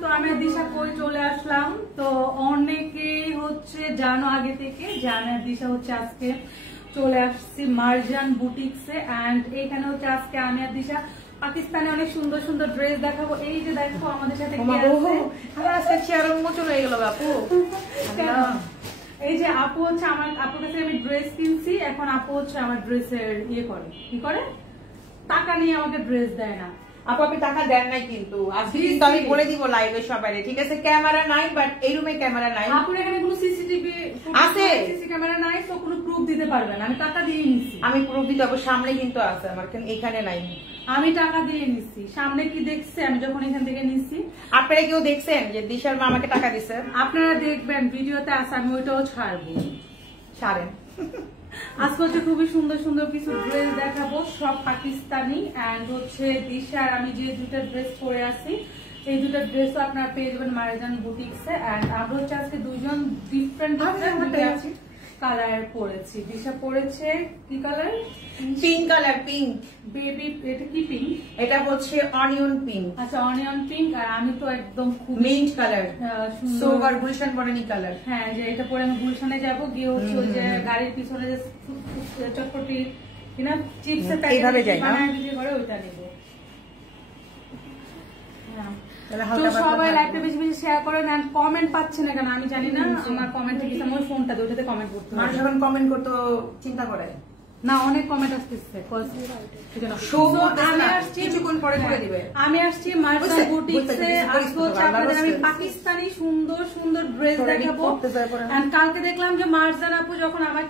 তো আমি দিশা কই চলে আসলাম। তো অনেকেই হচ্ছে জানো আগে থেকে জানার দিশা হচ্ছে আজকে চলে আসছি মার্জান বুটিক্সে। এন্ড এখানে হচ্ছে আজকে আমি আর দিশা পাকিস্তানে অনেক সুন্দর সুন্দর ড্রেস দেখাবো। এই যে দেখো আমাদের সাথে এই যে আপু হচ্ছে আমার আপুর কাছে আমি ড্রেস কিনছি, এখন আপু হচ্ছে আমার ড্রেসের ইয়ে করে কি করে টাকা নিয়ে আমাকে ড্রেস দেয় না। আপু আপনি টাকা দেন নাই কিন্তু আজকে কিন্তু আমি বলে দিব লাইভে সবাই, ঠিক আছে? ক্যামেরা নাই, বাট এই রুমে ক্যামেরা নাই। আপুর এখানে কোনো সিসিটিভি আছে, সিসি ক্যামেরা নাই, তো কোনো প্রুফ দিতে পারবে না। আমি টাকা দিয়ে নিছি, আমি প্রুফ দিতে হবে, সামনে কিন্তু আছে আমার, এখানে নাই। আমি টাকা দিয়ে নিছি, সামনে কি দেখছে আমি যখন এখান থেকে নিছি? আপনারা কেউ দেখছেন যে দিশার মা আমাকে টাকা দিছে? আপনারা দেখবেন ভিডিওতে আছে, আমি ওইটাও ছাড়বো। ছাড়েন। আজকে হচ্ছে খুবই সুন্দর সুন্দর কিছু ড্রেস দেখাবো, সব পাকিস্তানি। এন্ড হচ্ছে দিশার আমি যে দুটা ড্রেস পরে আছি এই দুটা ড্রেসও আপনারা পেয়ে যাবেন মার্জান বুটিক্সে। এন্ড আমরা হচ্ছে আজকে দুজন ডিফারেন্ট কালার পরেছি। দিশা পরেছে কি colour? Pink colour, pink baby. এটা কি পিঙ্ক? এটা হচ্ছে অনিয়ন পিঙ্ক। আচ্ছা অনিয়ন পিঙ্ক। আর আমি তো একদম খুব mint colour, sober Gulshan Banani colour. হ্যাঁ, যে এটা পরে আমি গুলশানে যাবো, গিয়ে হচ্ছে ওই যে গাড়ির পিছনে যে চটপটি কিনা চিপসের প্যাকেট এইভাবে যাই না করে ওইটা নেবো। তো সবাই লাইভটা বেশি বেশি শেয়ার করেন। এন্ড কমেন্ট পাচ্ছে না কেন আমি জানি না, আমার কমেন্ট থেকে আমার ফোনটা ওইটাতে কমেন্ট করতে হবে। মানুষ যখন কমেন্ট করতে চিন্তা করে না, অনেক কমেন্ট আসতেছে। আমি আসছি মার্জান বুটিক্সে। আজকে হচ্ছে আপনাদের আমি পাকিস্তানি সুন্দর সুন্দর ড্রেস দেখাবো। এন্ড কালকে দেখলাম যে মার্জান আপু যখন আমার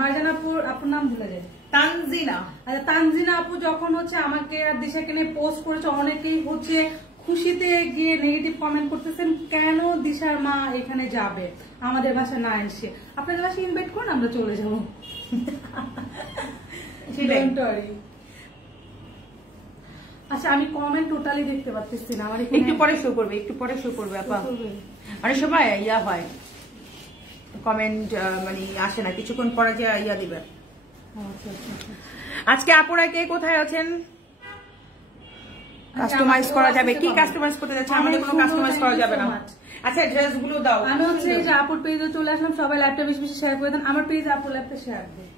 মার্জান আপুর নাম ভুলে যায়, তানজিনা। আচ্ছা তানজিনা আপু যখন হচ্ছে আমাকে আর দিশাকে নিয়ে পোস্ট করেছে, অনেকেই হচ্ছে খুশিতে গিয়ে নেগেটিভ কমেন্ট করতেছেন কেন দিশার মা এখানে যাবে আমাদের বাসা না এসে। আপনাদের বাসায় ইনভাইট করুন, আমরা চলে যাবো। আচ্ছা আমি কমেন্ট টোটালি দেখতে পাচ্ছি না, আমার একটু পরে শো করবে, একটু পরে শো করবে আপা। অনেক সময় ইয়া হয় কমেন্ট মানে আসে না, কিছুক্ষণ পরে যে ইয়া দিবে। আজকে আপুরা কে কোথায় আছেন? কাস্টমাইজ করা যাবে কি? কাস্টমাইজ করতে যাচ্ছে, আমাদের কোনো কাস্টমাইজ করা যাবে না। আচ্ছা ড্রেস গুলো দাও। আমি হচ্ছে এই যে আপুর পেজে চলে আসলাম, সবাই লাইভটা বেশি বেশি শেয়ার করে দেন। আমার পেজে আপুর লাইভটা শেয়ার দেন।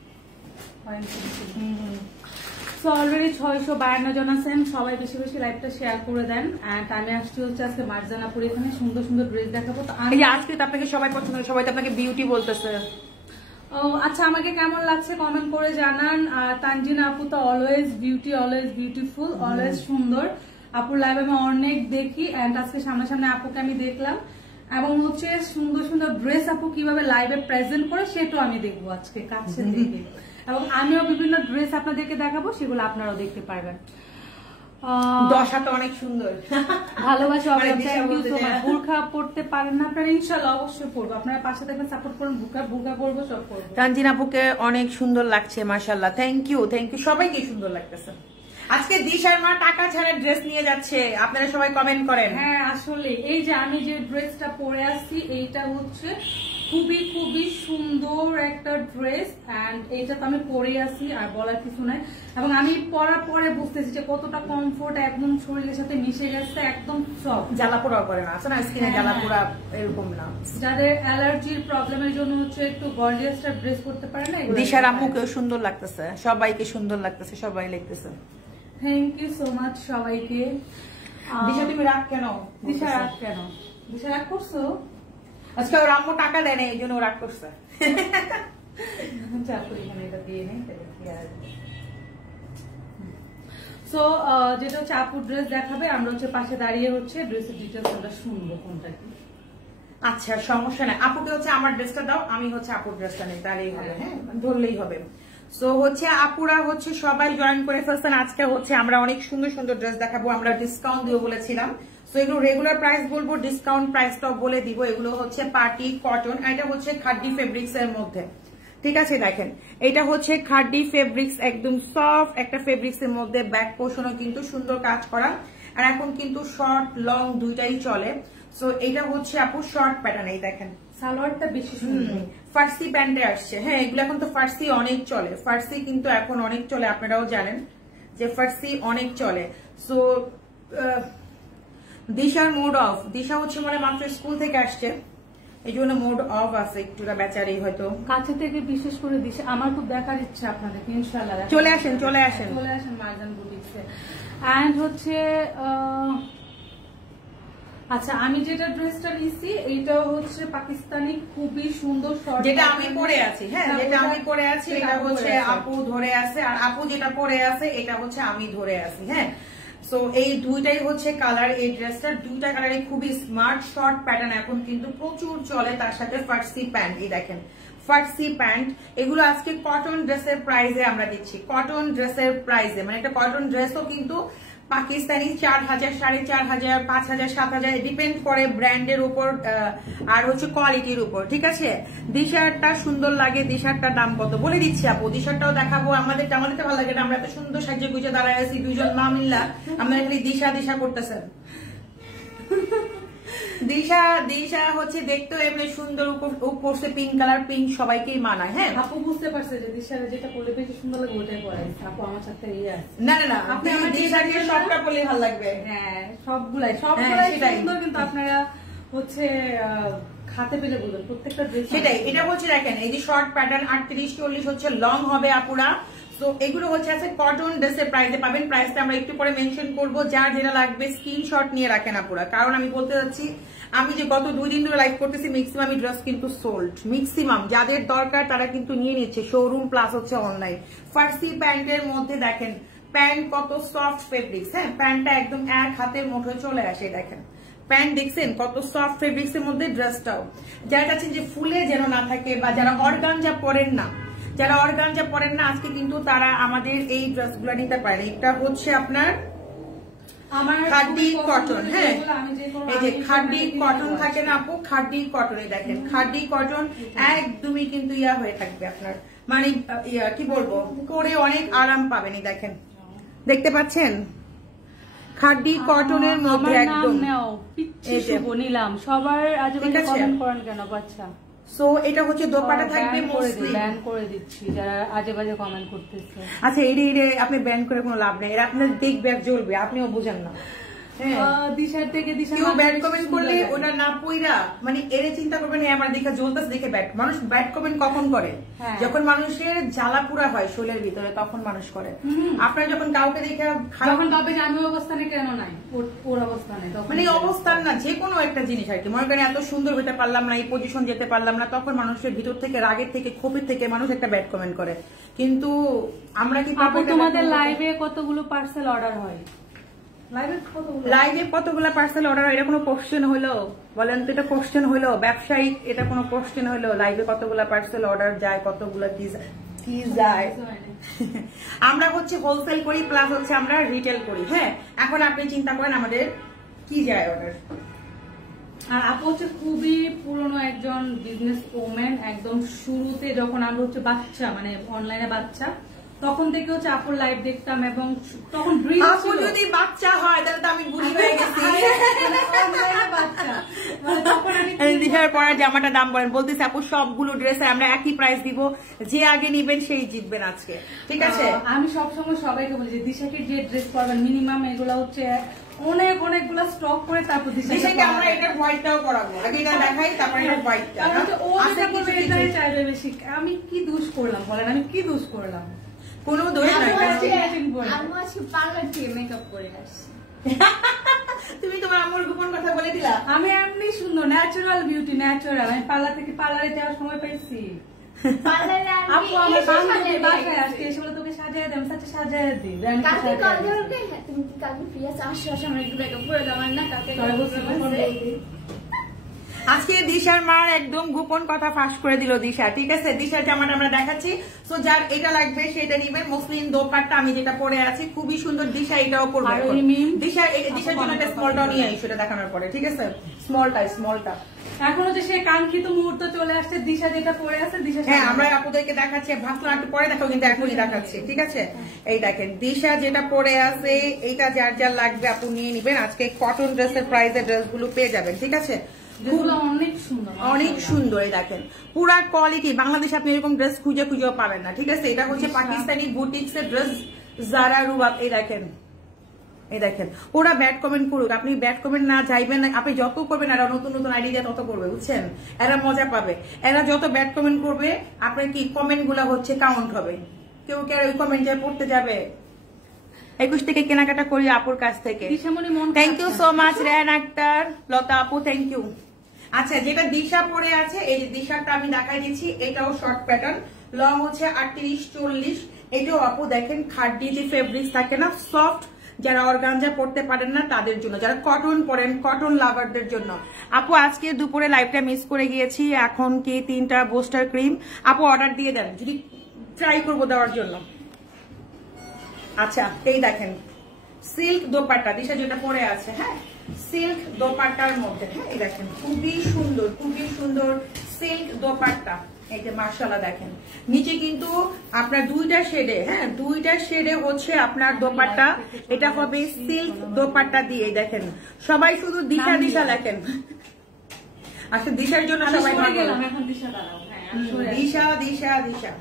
সো অলরেডি 652 জন আছেন, সবাই বেশি বেশি লাইভটা শেয়ার করে দেন। এন্ড আমি আসছি হচ্ছে আজকে মার্জান আপুর এখানে সুন্দর সুন্দর ড্রেস দেখাবো। তো আমি আজকে তো আপনাকে সবাই পছন্দ, সবাই তো আপনাকে বিউটি বলতেছে। ও আচ্ছা, আমাকে কেমন লাগছে কমেন্ট করে জানান। আর তানজিনা আপু তো always beauty, always beautiful, always সুন্দর। আপুর লাইভ আমি অনেক দেখি। এন্ড আজকে সামনাসামনি আপুকে আমি দেখলাম, এবং হচ্ছে সুন্দর সুন্দর ড্রেস আপু কিভাবে লাইভে প্রেজেন্ট করে সেটাও আমি দেখবো আজকে কাছে থেকে। এবং আমিও বিভিন্ন ড্রেস আপনাদেরকে দেখাবো, সেগুলো আপনারাও দেখতে পারবেন। দশা তো অনেক সুন্দর, ভালোবাসা। বুরখা পড়তে পারেন না আপনারা, ইনশাল্লাহ অবশ্যই পড়বো। আপনারা পাশে থাকবেন, সাপোর্ট করুন। বুরখা পড়বো, সব করবো। তানজিনা আপুকে অনেক সুন্দর লাগছে, মাশাআল্লাহ। থ্যাংক ইউ, থ্যাংক ইউ, সবাইকে সুন্দর লাগতেছে। আজকে দিশার মা টাকা ছাড়া ড্রেস নিয়ে যাচ্ছে, আপনারা সবাই কমেন্ট করেন। হ্যাঁ আসলে এই যে আমি যে ড্রেসটা পরে আসছি এইটা হচ্ছে খুবই খুবই সুন্দর একটা ড্রেস। এন্ড এইটা তো আমি পরে আসি, আর বলার কিছু নাই। এবং আমি পরার পরে বুঝতেছি যে কতটা কমফোর্ট, একদম শরীরের সাথে মিশে গেছে, একদম সব জ্বালা পোড়া করে না, আছে না স্কিনে জ্বালা পোড়া, এরকম না। যাদের অ্যালার্জির প্রবলেমের জন্য হচ্ছে একটু গর্জিয়াসটা ড্রেস করতে পারে না। দিশার আম্মুকেও সুন্দর লাগতেছে, সবাইকে সুন্দর লাগতেছে, সবাই লিখতেছে। থ্যাংক ইউ সো মাচ সবাইকে। দিশা তুমি রাগ কেন? দিশা রাগ কেন? দিশা রাগ করছো? আজকে ওর আম্মু টাকা দেয় না, এই জন্য রাগ করছে। সো যেটা হচ্ছে আপুর ড্রেস দেখাবে, আমরা হচ্ছে পাশে দাঁড়িয়ে হচ্ছে ড্রেসের ডিটেলস আমরা শুনবো কোনটা কি। আচ্ছা সমস্যা নাই, আপুকে হচ্ছে আমার ড্রেসটা দাও, আমি হচ্ছে আপুর ড্রেসটা নেই, তাহলেই হবে। হ্যাঁ ধরলেই হবে। সো হচ্ছে আপুরা হচ্ছে সবাই জয়েন করে ফেলছেন। আজকে হচ্ছে আমরা অনেক সুন্দর সুন্দর ড্রেস দেখাবো, আমরা ডিসকাউন্ট দিও বলেছিলাম। সো এগুলো রেগুলার প্রাইস বলবো, ডিসকাউন্ট প্রাইসটাও বলে দিব। এগুলো হচ্ছে পার্টি কটন, এটা হচ্ছে খাড্ডি ফেব্রিক্স এর মধ্যে, ঠিক আছে? দেখেন এটা হচ্ছে খাড্ডি ফেব্রিক্স, একদম সফট একটা ফেব্রিক্স এর মধ্যে। ব্যাক পোর্শনও কিন্তু সুন্দর কাজ করা, আর এখন কিন্তু শর্ট লং দুইটাই চলে। সো এটা হচ্ছে আপু শর্ট প্যাটার্ন, এই দেখেন সালোয়ারটা বেশি সুন্দর, ফার্সি প্যান্টে আসছে। হ্যাঁ এগুলো এখন তো ফার্সি অনেক চলে, ফার্সি কিন্তু এখন অনেক চলে, আপনারাও জানেন যে ফার্সি অনেক চলে। সো দিশার মুড অফ, দিশা হচ্ছে মানে মাত্র স্কুল থেকে আসছে, এই জন্য মুড অফ আছে একটু, বেচারি হয়তো কাছে থেকে বিশেষ করে দিশা আমার খুব দেখার ইচ্ছা আপনাদের, ইনশাআল্লাহ চলে আসেন মারজান বুটিক্সে। এন্ড হচ্ছে আচ্ছা আমি যেটা ড্রেসটা নিছি এইটাও হচ্ছে পাকিস্তানি, খুবই সুন্দর শর্ট, যেটা আমি পরে আছি। হ্যাঁ, যেটা আমি পরে আছি এটা হচ্ছে আপু ধরে আছে, আর আপু যেটা পরে আছে এটা হচ্ছে আমি ধরে আছি। হ্যাঁ, সো এই দুইটাই হচ্ছে কালার, এই ড্রেসটার দুইটা কালারে খুবই স্মার্ট শর্ট প্যাটার্ন এখন কিন্তু প্রচুর চলে, তার সাথে ফার্সি প্যান্ট, এই দেখেন ফার্সি প্যান্ট, এগুলো আজকে কটন ড্রেসের প্রাইসে আমরা দিচ্ছি, কটন ড্রেসের প্রাইসে, মানে একটা কটন ড্রেসও কিন্তু পাকিস্তানি 4000, 4500, 5000, 7000 ডিপেন্ড করে ব্র্যান্ডের উপর আর হচ্ছে কোয়ালিটির উপর। ঠিক আছে, দিশারটা সুন্দর লাগে, দিশারটার দাম কত বলে দিচ্ছি আপু, দিশারটাও দেখাবো। আমাদেরটা ভালো লাগে না, আমরা এত সুন্দর সাজিয়ে গুজে দাঁড়ায় আছি দুইজন মা মিল্লা, আমরা খালি দিশা দিশা করতেছেন। দিশা হচ্ছে দেখতে এমনি সুন্দর, পড়ছে পিঙ্ক কালার, পিঙ্ক সবাইকেই মানায়। হ্যাঁ, আপু বুঝতে পারছে যে দিশার যেটা পরলে বেশি সুন্দর লাগে ওটাই পরে আপু, আমার সাথে না আপনি আমার দিশাকে সবটা পরলে ভালো লাগবে। হ্যাঁ, সবগুলাই সুন্দর, কিন্তু আপনারা হচ্ছে খাতে পেলে বলবেন প্রত্যেকটা ড্রেস সেটাই। এটা হচ্ছে দেখেন এই যে শর্ট প্যাটার্ন 38-40 হচ্ছে লং হবে আপুরা। তো এগুলো হচ্ছে আছে কটন ড্রেসের প্রাইসে পাবেন, প্রাইসটা আমরা একটু পরে মেনশন করবো, যার যেটা লাগবে স্ক্রিনশট নিয়ে রাখেন আপুরা। কারণ আমি বলতে যাচ্ছি, আমি যে গত 2 দিন ধরে লাইভ করতেছি, ম্যাক্সিমাম ড্রেস কিন্তু সোল্ড, ম্যাক্সিমাম যাদের দরকার তারা কিন্তু নিয়ে নিচ্ছে শোরুম প্লাস হচ্ছে অনলাইন। ফার্সি প্যান্টের মধ্যে দেখেন প্যান্ট কত সফট ফেব্রিক্স। হ্যাঁ, প্যান্টটা একদম এক হাতের মুঠোয় চলে আসে, দেখেন প্যান্ট দেখছেন কত সফট ফেব্রিক্স এর মধ্যে, ড্রেসটাও যারা চাচ্ছেন যে ফুলে যেন না থাকে, বা যারা অর্গানজা পরেন না, আজকে কিন্তু তারা আমাদের এই ড্রেসগুলো নিতে পারে। এটা হচ্ছে আপনার আমার খাড্ডি কটন। হ্যাঁ, এই যে খাড্ডি কটন থাকে না আপু, খাড্ডি কটনে দেখেন, খাড্ডি কটন একদমই কিন্তু ইয়া হয়ে থাকবে আপনার, মানে কি বলবো, পরে অনেক আরাম পাবেন। এই দেখেন, দেখতে পাচ্ছেন খাড্ডি কটনের মধ্যে একদম নিলাম সবার আজেবাজে কমেন্ট করেন কেন বাচ্চা। সো এটা হচ্ছে দোপাটা থাকবে মসলিন, ব্যান করে দিচ্ছি যারা আজেবাজে কমেন্ট করতেছে। আচ্ছা, এই আপনি ব্যান করে কোনো লাভ নেই, এরা আপনার দেখবে জ্বলবে, আপনিও বুঝেন না। দিশার থেকে কেউ ব্যাড কমেন্ট করলে ওটা না পইরা মানে এরে চিন্তা করবেন, হ্যাঁ আমার দেখা জ্বলতেছে দেখে ব্যাড। মানুষ ব্যাড কমেন্ট কখন করে? যখন মানুষের জ্বালা পুরা হয় শরীরের ভিতরে, তখন মানুষ করে। আপনারা যখন কাউকে দেখে যখন ভাবে যে আমি অবস্থানে কেন নাই, ওর অবস্থানে, মানে অবস্থান না, যে কোনো একটা জিনিস আর কি, মনে করেন এত সুন্দর হতে পারলাম না, এই পজিশন যেতে পারলাম না, তখন মানুষের ভিতর থেকে রাগের থেকে ক্ষোভের থেকে মানুষ একটা ব্যাড কমেন্ট করে। কিন্তু আমরা কি পাবো? তোমাদের লাইভে কতগুলো পার্সেল অর্ডার হয়? লাইভে কতগুলা পার্সেল অর্ডার হয়? এটা কোনো কোশ্চেন হলো? বলেন তো, এটা কোশ্চেন হলো? ব্যবসায়িক এটা কোনো কোশ্চেন হলো? লাইভে কতগুলা পার্সেল অর্ডার যায়, কতগুলা কি যায়? আমরা হচ্ছে হোলসেল করি প্লাস হচ্ছে আমরা রিটেল করি। হ্যাঁ, এখন আপনি চিন্তা করেন আমাদের কি যায় অর্ডার। আর আপু হচ্ছে খুবই পুরনো একজন বিজনেস ওম্যান, একদম শুরুতে যখন আমরা হচ্ছে বাচ্চা, মানে অনলাইনে বাচ্চা, তখন থেকে হচ্ছে আপুর লাইভ দেখতাম, এবং তখন আপু যদি বাচ্চা হয় তাহলে তো আমি বুড়ি হয়ে গেছি। দিশার পরা জামাটা দাম বলেন, বলতেছে আপু সবগুলো ড্রেসে আমরা একই প্রাইস দিব, যে আগে নিবেন সেই জিতবেন আজকে। ঠিক আছে, আমি সবসময় সবাইকে বলি যে দিশাকে যে ড্রেস পরবেন মিনিমাম এগুলো হচ্ছে অনেকগুলো স্টক করে তারপর দিশাকে আমরা এটা হোয়াইটটাও করাবো, আগে এটা দেখাই তারপর এটা হোয়াইটটা। চাইবে বেশি। আমি কি দোষ করলাম বলেন, আমি কি দোষ করলাম? কোনো দোষ নাই। তুমি তোমার আম্মুর গোপন কথা বলে দিলা। আমি এমনি সুন্দর, ন্যাচারাল বিউটি, ন্যাচারাল। আমি পার্লার থেকে পার্লারে যাওয়ার সময় পাইছি। আপু আমার বান্ধবী বাসায় আসছে, এসে বলে তোকে সাজায় দেব, সাথে সাজায় দিই। তুমি কি কালকে ফ্রি আছো? আসো আমার একটু ব্যাকআপ করে দাও না, কালকে আজকে দিশার মার একদম গোপন কথা ফাঁস করে দিল দিশা। ঠিক আছে, দিশার জামাটা আমরা দেখাচ্ছি। সো যার এটা লাগবে সেটা নিবেন। মসলিন দোপাট্টা আমি যেটা পরে আছি খুবই সুন্দর, দিশা এটাও পরবে। দিশার জন্য একটা স্মলটাও নিয়ে আই সেটা দেখানোর পরে। ঠিক আছে, স্মলটা এখন হচ্ছে সেই কাঙ্ক্ষিত মুহূর্ত চলে আসছে, দিশা যেটা পরে আছে। দিশা, হ্যাঁ আমরা আপুদেরকে দেখাচ্ছি, ভাবলাম একটু পরে দেখো, কিন্তু এখনই দেখাচ্ছি। ঠিক আছে, এই দেখেন দিশা যেটা পরে আছে, এইটা যার যার লাগবে আপু নিয়ে নিবেন। আজকে কটন ড্রেসের প্রাইসে ড্রেসগুলো পেয়ে যাবেন। ঠিক আছে, অনেক সুন্দর। এই দেখেন পুরা কোয়ালিটি, বাংলাদেশে আপনি এরকম ড্রেস খুঁজেও পাবেন না। ঠিক আছে, এটা হচ্ছে পাকিস্তানি বুটিক্স এর ড্রেস, জারা রুবাব। এই দেখেন এই দেখেন ওরা ব্যাড কমেন্ট করুক, আপনি ব্যাড কমেন্ট না যাইবেন না, আপনি যত করবেন এরা নতুন নতুন আইডি দিয়ে তত করবে, বুঝছেন? এরা মজা পাবে, এরা যত ব্যাড কমেন্ট করবে আপনার কি কমেন্ট গুলা হচ্ছে কাউন্ট হবে, কেউ কে ওই কমেন্ট পড়তে যাবে। 21 থেকে কেনাকাটা করি আপুর কাছ থেকে। Thank you so much Rehan Akter, Lata আপু, থ্যাংক ইউ। আচ্ছা, যেটা দিশা পরে আছে, এই যে দিশাটা আমি দেখাই দিচ্ছি, এটাও শর্ট প্যাটার্ন, লং হচ্ছে 38-40। এটাও আপু দেখেন খাড্ডি যে ফেব্রিক্স থাকে না, সফট, যারা অর্গানজা পড়তে পারেন না তাদের জন্য, যারা কটন পরেন, কটন লাভারদের জন্য। আপু আজকে দুপুরে লাইভটা মিস করে গিয়েছি, এখন কি 3টা বুস্টার ক্রিম আপু অর্ডার দিয়ে দেন, যদি ট্রাই করবো দেওয়ার জন্য। আচ্ছা, এই দেখেন সিল্ক দোপাট্টা, দিশা যেটা পরে আছে, হ্যাঁ সিল্ক দোপাট্টার মধ্যে, হ্যাঁ এই দেখেন খুবই সুন্দর সিল্ক দোপাট্টা। এই যে মাশাআল্লাহ দেখেন নিচে কিন্তু আপনার 2টা শেডে, হ্যাঁ 2টা শেডে হচ্ছে আপনার দোপাট্টা, এটা হবে সিল্ক দোপাট্টা দিয়ে। দেখেন সবাই শুধু দিশা দিশা লেখেন, আচ্ছা দিশার জন্য সবাই গেলাম, এখন দিশা দাঁড়াও। হ্যাঁ দিশা দিশা দিশা,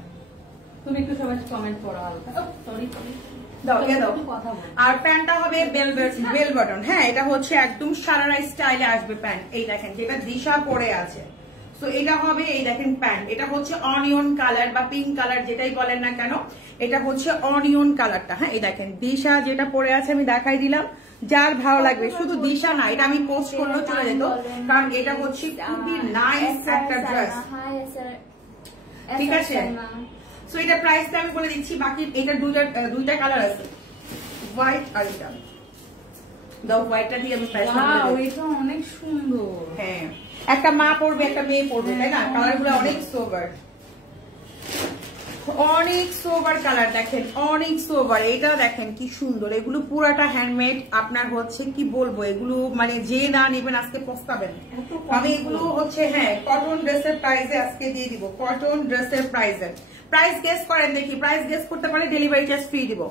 তুমি একটু সবাই কমেন্ট করো হালকা, সরি দাও দাও। আর প্যান্টটা হবে বেল বটন, হ্যাঁ এটা হচ্ছে একদম সারারা স্টাইলে আসবে প্যান্ট। এই দেখেন যেটা দিশা পরে আছে, তো এটা হবে, এই দেখেন প্যান্ট, এটা হচ্ছে অনিয়ন কালার বা পিঙ্ক কালার যেটাই বলেন না কেন, এটা হচ্ছে অনিয়ন কালারটা। হ্যাঁ এই দেখেন দিশা যেটা পরে আছে আমি দেখাই দিলাম, যার ভালো লাগবে, শুধু দিশা না, এটা আমি পোস্ট করলেও চলে যেত, কারণ এটা হচ্ছে খুবই নাইস একটা ড্রেস, ঠিক আছে? সো এটা প্রাইসটা আমি বলে দিচ্ছি, বাকি এটা 2টা কালার আছে, হোয়াইট আর এটা, দাও হোয়াইটটা দিয়ে আমি প্রাইসটা বলে দিই। এটা অনেক সুন্দর, হ্যাঁ একটা মা পরবে একটা মেয়ে পরবে, তাই না? কালারগুলো অনেক সোবার কালার, দেখেন অনেক সোবার। এটা দেখেন কি সুন্দর, এগুলো পুরাটা হ্যান্ডমেড, আপনার হচ্ছে কি বলবো, এগুলো মানে যে না নেবেন আজকে পস্তাবেন। আমি এগুলো হচ্ছে হ্যাঁ কটন ড্রেসের প্রাইসে আজকে দিয়ে দিব, কটন ড্রেসের প্রাইসে। প্রাইস গেস করেন দেখি, প্রাইস গেস করতে পারে ডেলিভারি চার্জ ফ্রি দিব।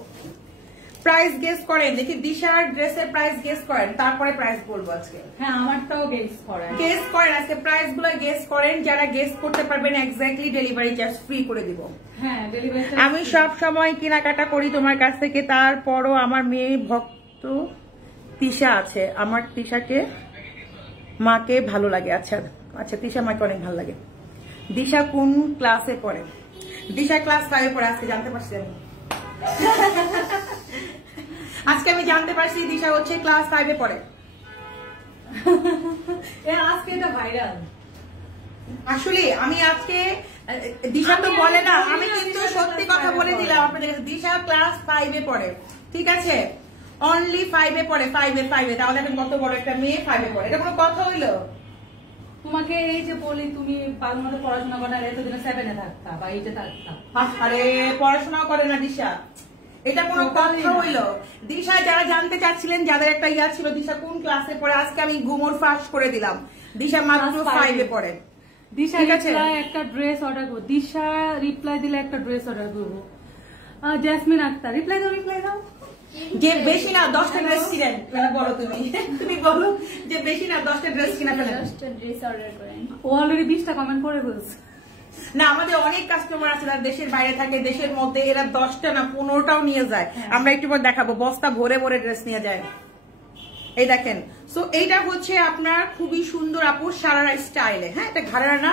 প্রাইস গেস করেন দেখি, দিশার ড্রেসের প্রাইস গেস করেন, তারপরে প্রাইস বলবো আজকে। হ্যাঁ আমারটাও গেস করেন, গেস করেন আজকে প্রাইস গুলো গেস করেন, যারা গেস করতে পারবেন এক্স্যাক্টলি ডেলিভারি চার্জ ফ্রি করে দিব। হ্যাঁ ডেলিভারি। আমি সব সময় কেনাকাটা করি তোমার কাছ থেকে, তারপরও আমার মেয়ে ভক্ত তিশা আছে, আমার তিশাকে মাকে ভালো লাগে। আচ্ছা আচ্ছা, তিশা মাকে অনেক ভালো লাগে। দিশা কোন ক্লাসে পড়ে? দিশা ক্লাস 5-এ পড়ে, আজকে জানতে পারছি আমি। আজকে আমি জানতে পারছি দিশা হচ্ছে ক্লাস 5-এ পড়ে। আজকে এটা ভাইরাল। আসলে আমি আজকে দিশা তো বলে না, আমি কিন্তু সত্যি কথা বলে দিলাম আপনাদের, দিশা ক্লাস 5-এ পড়ে, ঠিক আছে? অনলি 5-এ পড়ে, 5-এ। তাহলে এখন কত বড় একটা মেয়ে 5-এ পড়ে, এটা কোনো কথা হইলো? তোমাকে এই যে বলি তুমি ভালো মতো পড়াশোনা করার এতদিন 7-এ থাকতা বা 8-এ থাকতা। আরে পড়াশোনাও করে না দিশা, এটা কোনো কথা হইলো? দিশা যারা জানতে চাচ্ছিলেন, যাদের একটা ইয়া ছিল দিশা কোন ক্লাসে পড়ে, আজকে আমি গুমর ফাঁস করে দিলাম, দিশা মাত্র 5-এ পড়ে। দিশা একটা ড্রেস অর্ডার করবো, দিশা রিপ্লাই দিলে একটা ড্রেস অর্ডার করবো। জেসমিন আক্তার রিপ্লাই দাও। যে বেশি না 10টা ড্রেস কিনেন, বলো তুমি বলো যে বেশি না 10টা ড্রেস কিনা ফেলেন, 10টা ড্রেস অর্ডার করেন। ও অলরেডি 20টা কমেন্ট করে ফেলছে। না আমাদের অনেক কাস্টমার আছে যারা দেশের বাইরে থাকে, দেশের মধ্যে এরা 10টা না 15টাও নিয়ে যায়, আমরা একটু পর দেখাবো, বস্তা ভরে ভরে ড্রেস নিয়ে যায়। এই দেখেন, সো এইটা হচ্ছে আপনার খুবই সুন্দর আপু সারারা স্টাইলে, হ্যাঁ এটা ঘাড়া না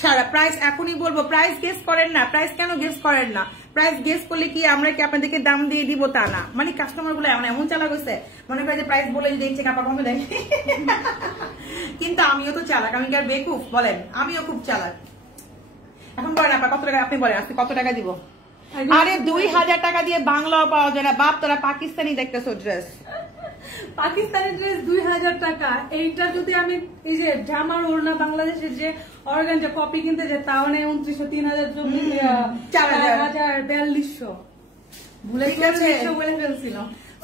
সারা। প্রাইস এখনই বলবো, প্রাইস গেস করেন না। প্রাইস কেন গেস করেন না? প্রাইস গেস করলে কি আমরা কি আপনাদেরকে দাম দিয়ে দিব তা না, মানে কাস্টমার গুলো এমন চালাক হয়েছে, মনে করে যে প্রাইস বলে যদি দেখছে কাপড় কমে দেয়। কিন্তু আমিও তো চালাক, আমি কি আর বেকুফ বলেন? আমিও খুব চালাক। এখন বলেন আপা কত টাকা, আপনি বলেন আপনি কত টাকা দিব? আরে 2000 টাকা দিয়ে বাংলাও পাওয়া যায় না বাপ, তোরা পাকিস্তানি দেখতেছো ড্রেস। পাকিস্তানি ড্রেস 2000 টাকা, এইটা যদি আমি এই যে জামার ওড়না বাংলাদেশের যে অর্গানজা কপি কিনতে যাই, তাও নেই 2900, 3000, 4000, 4200 বলে ফেলছিল।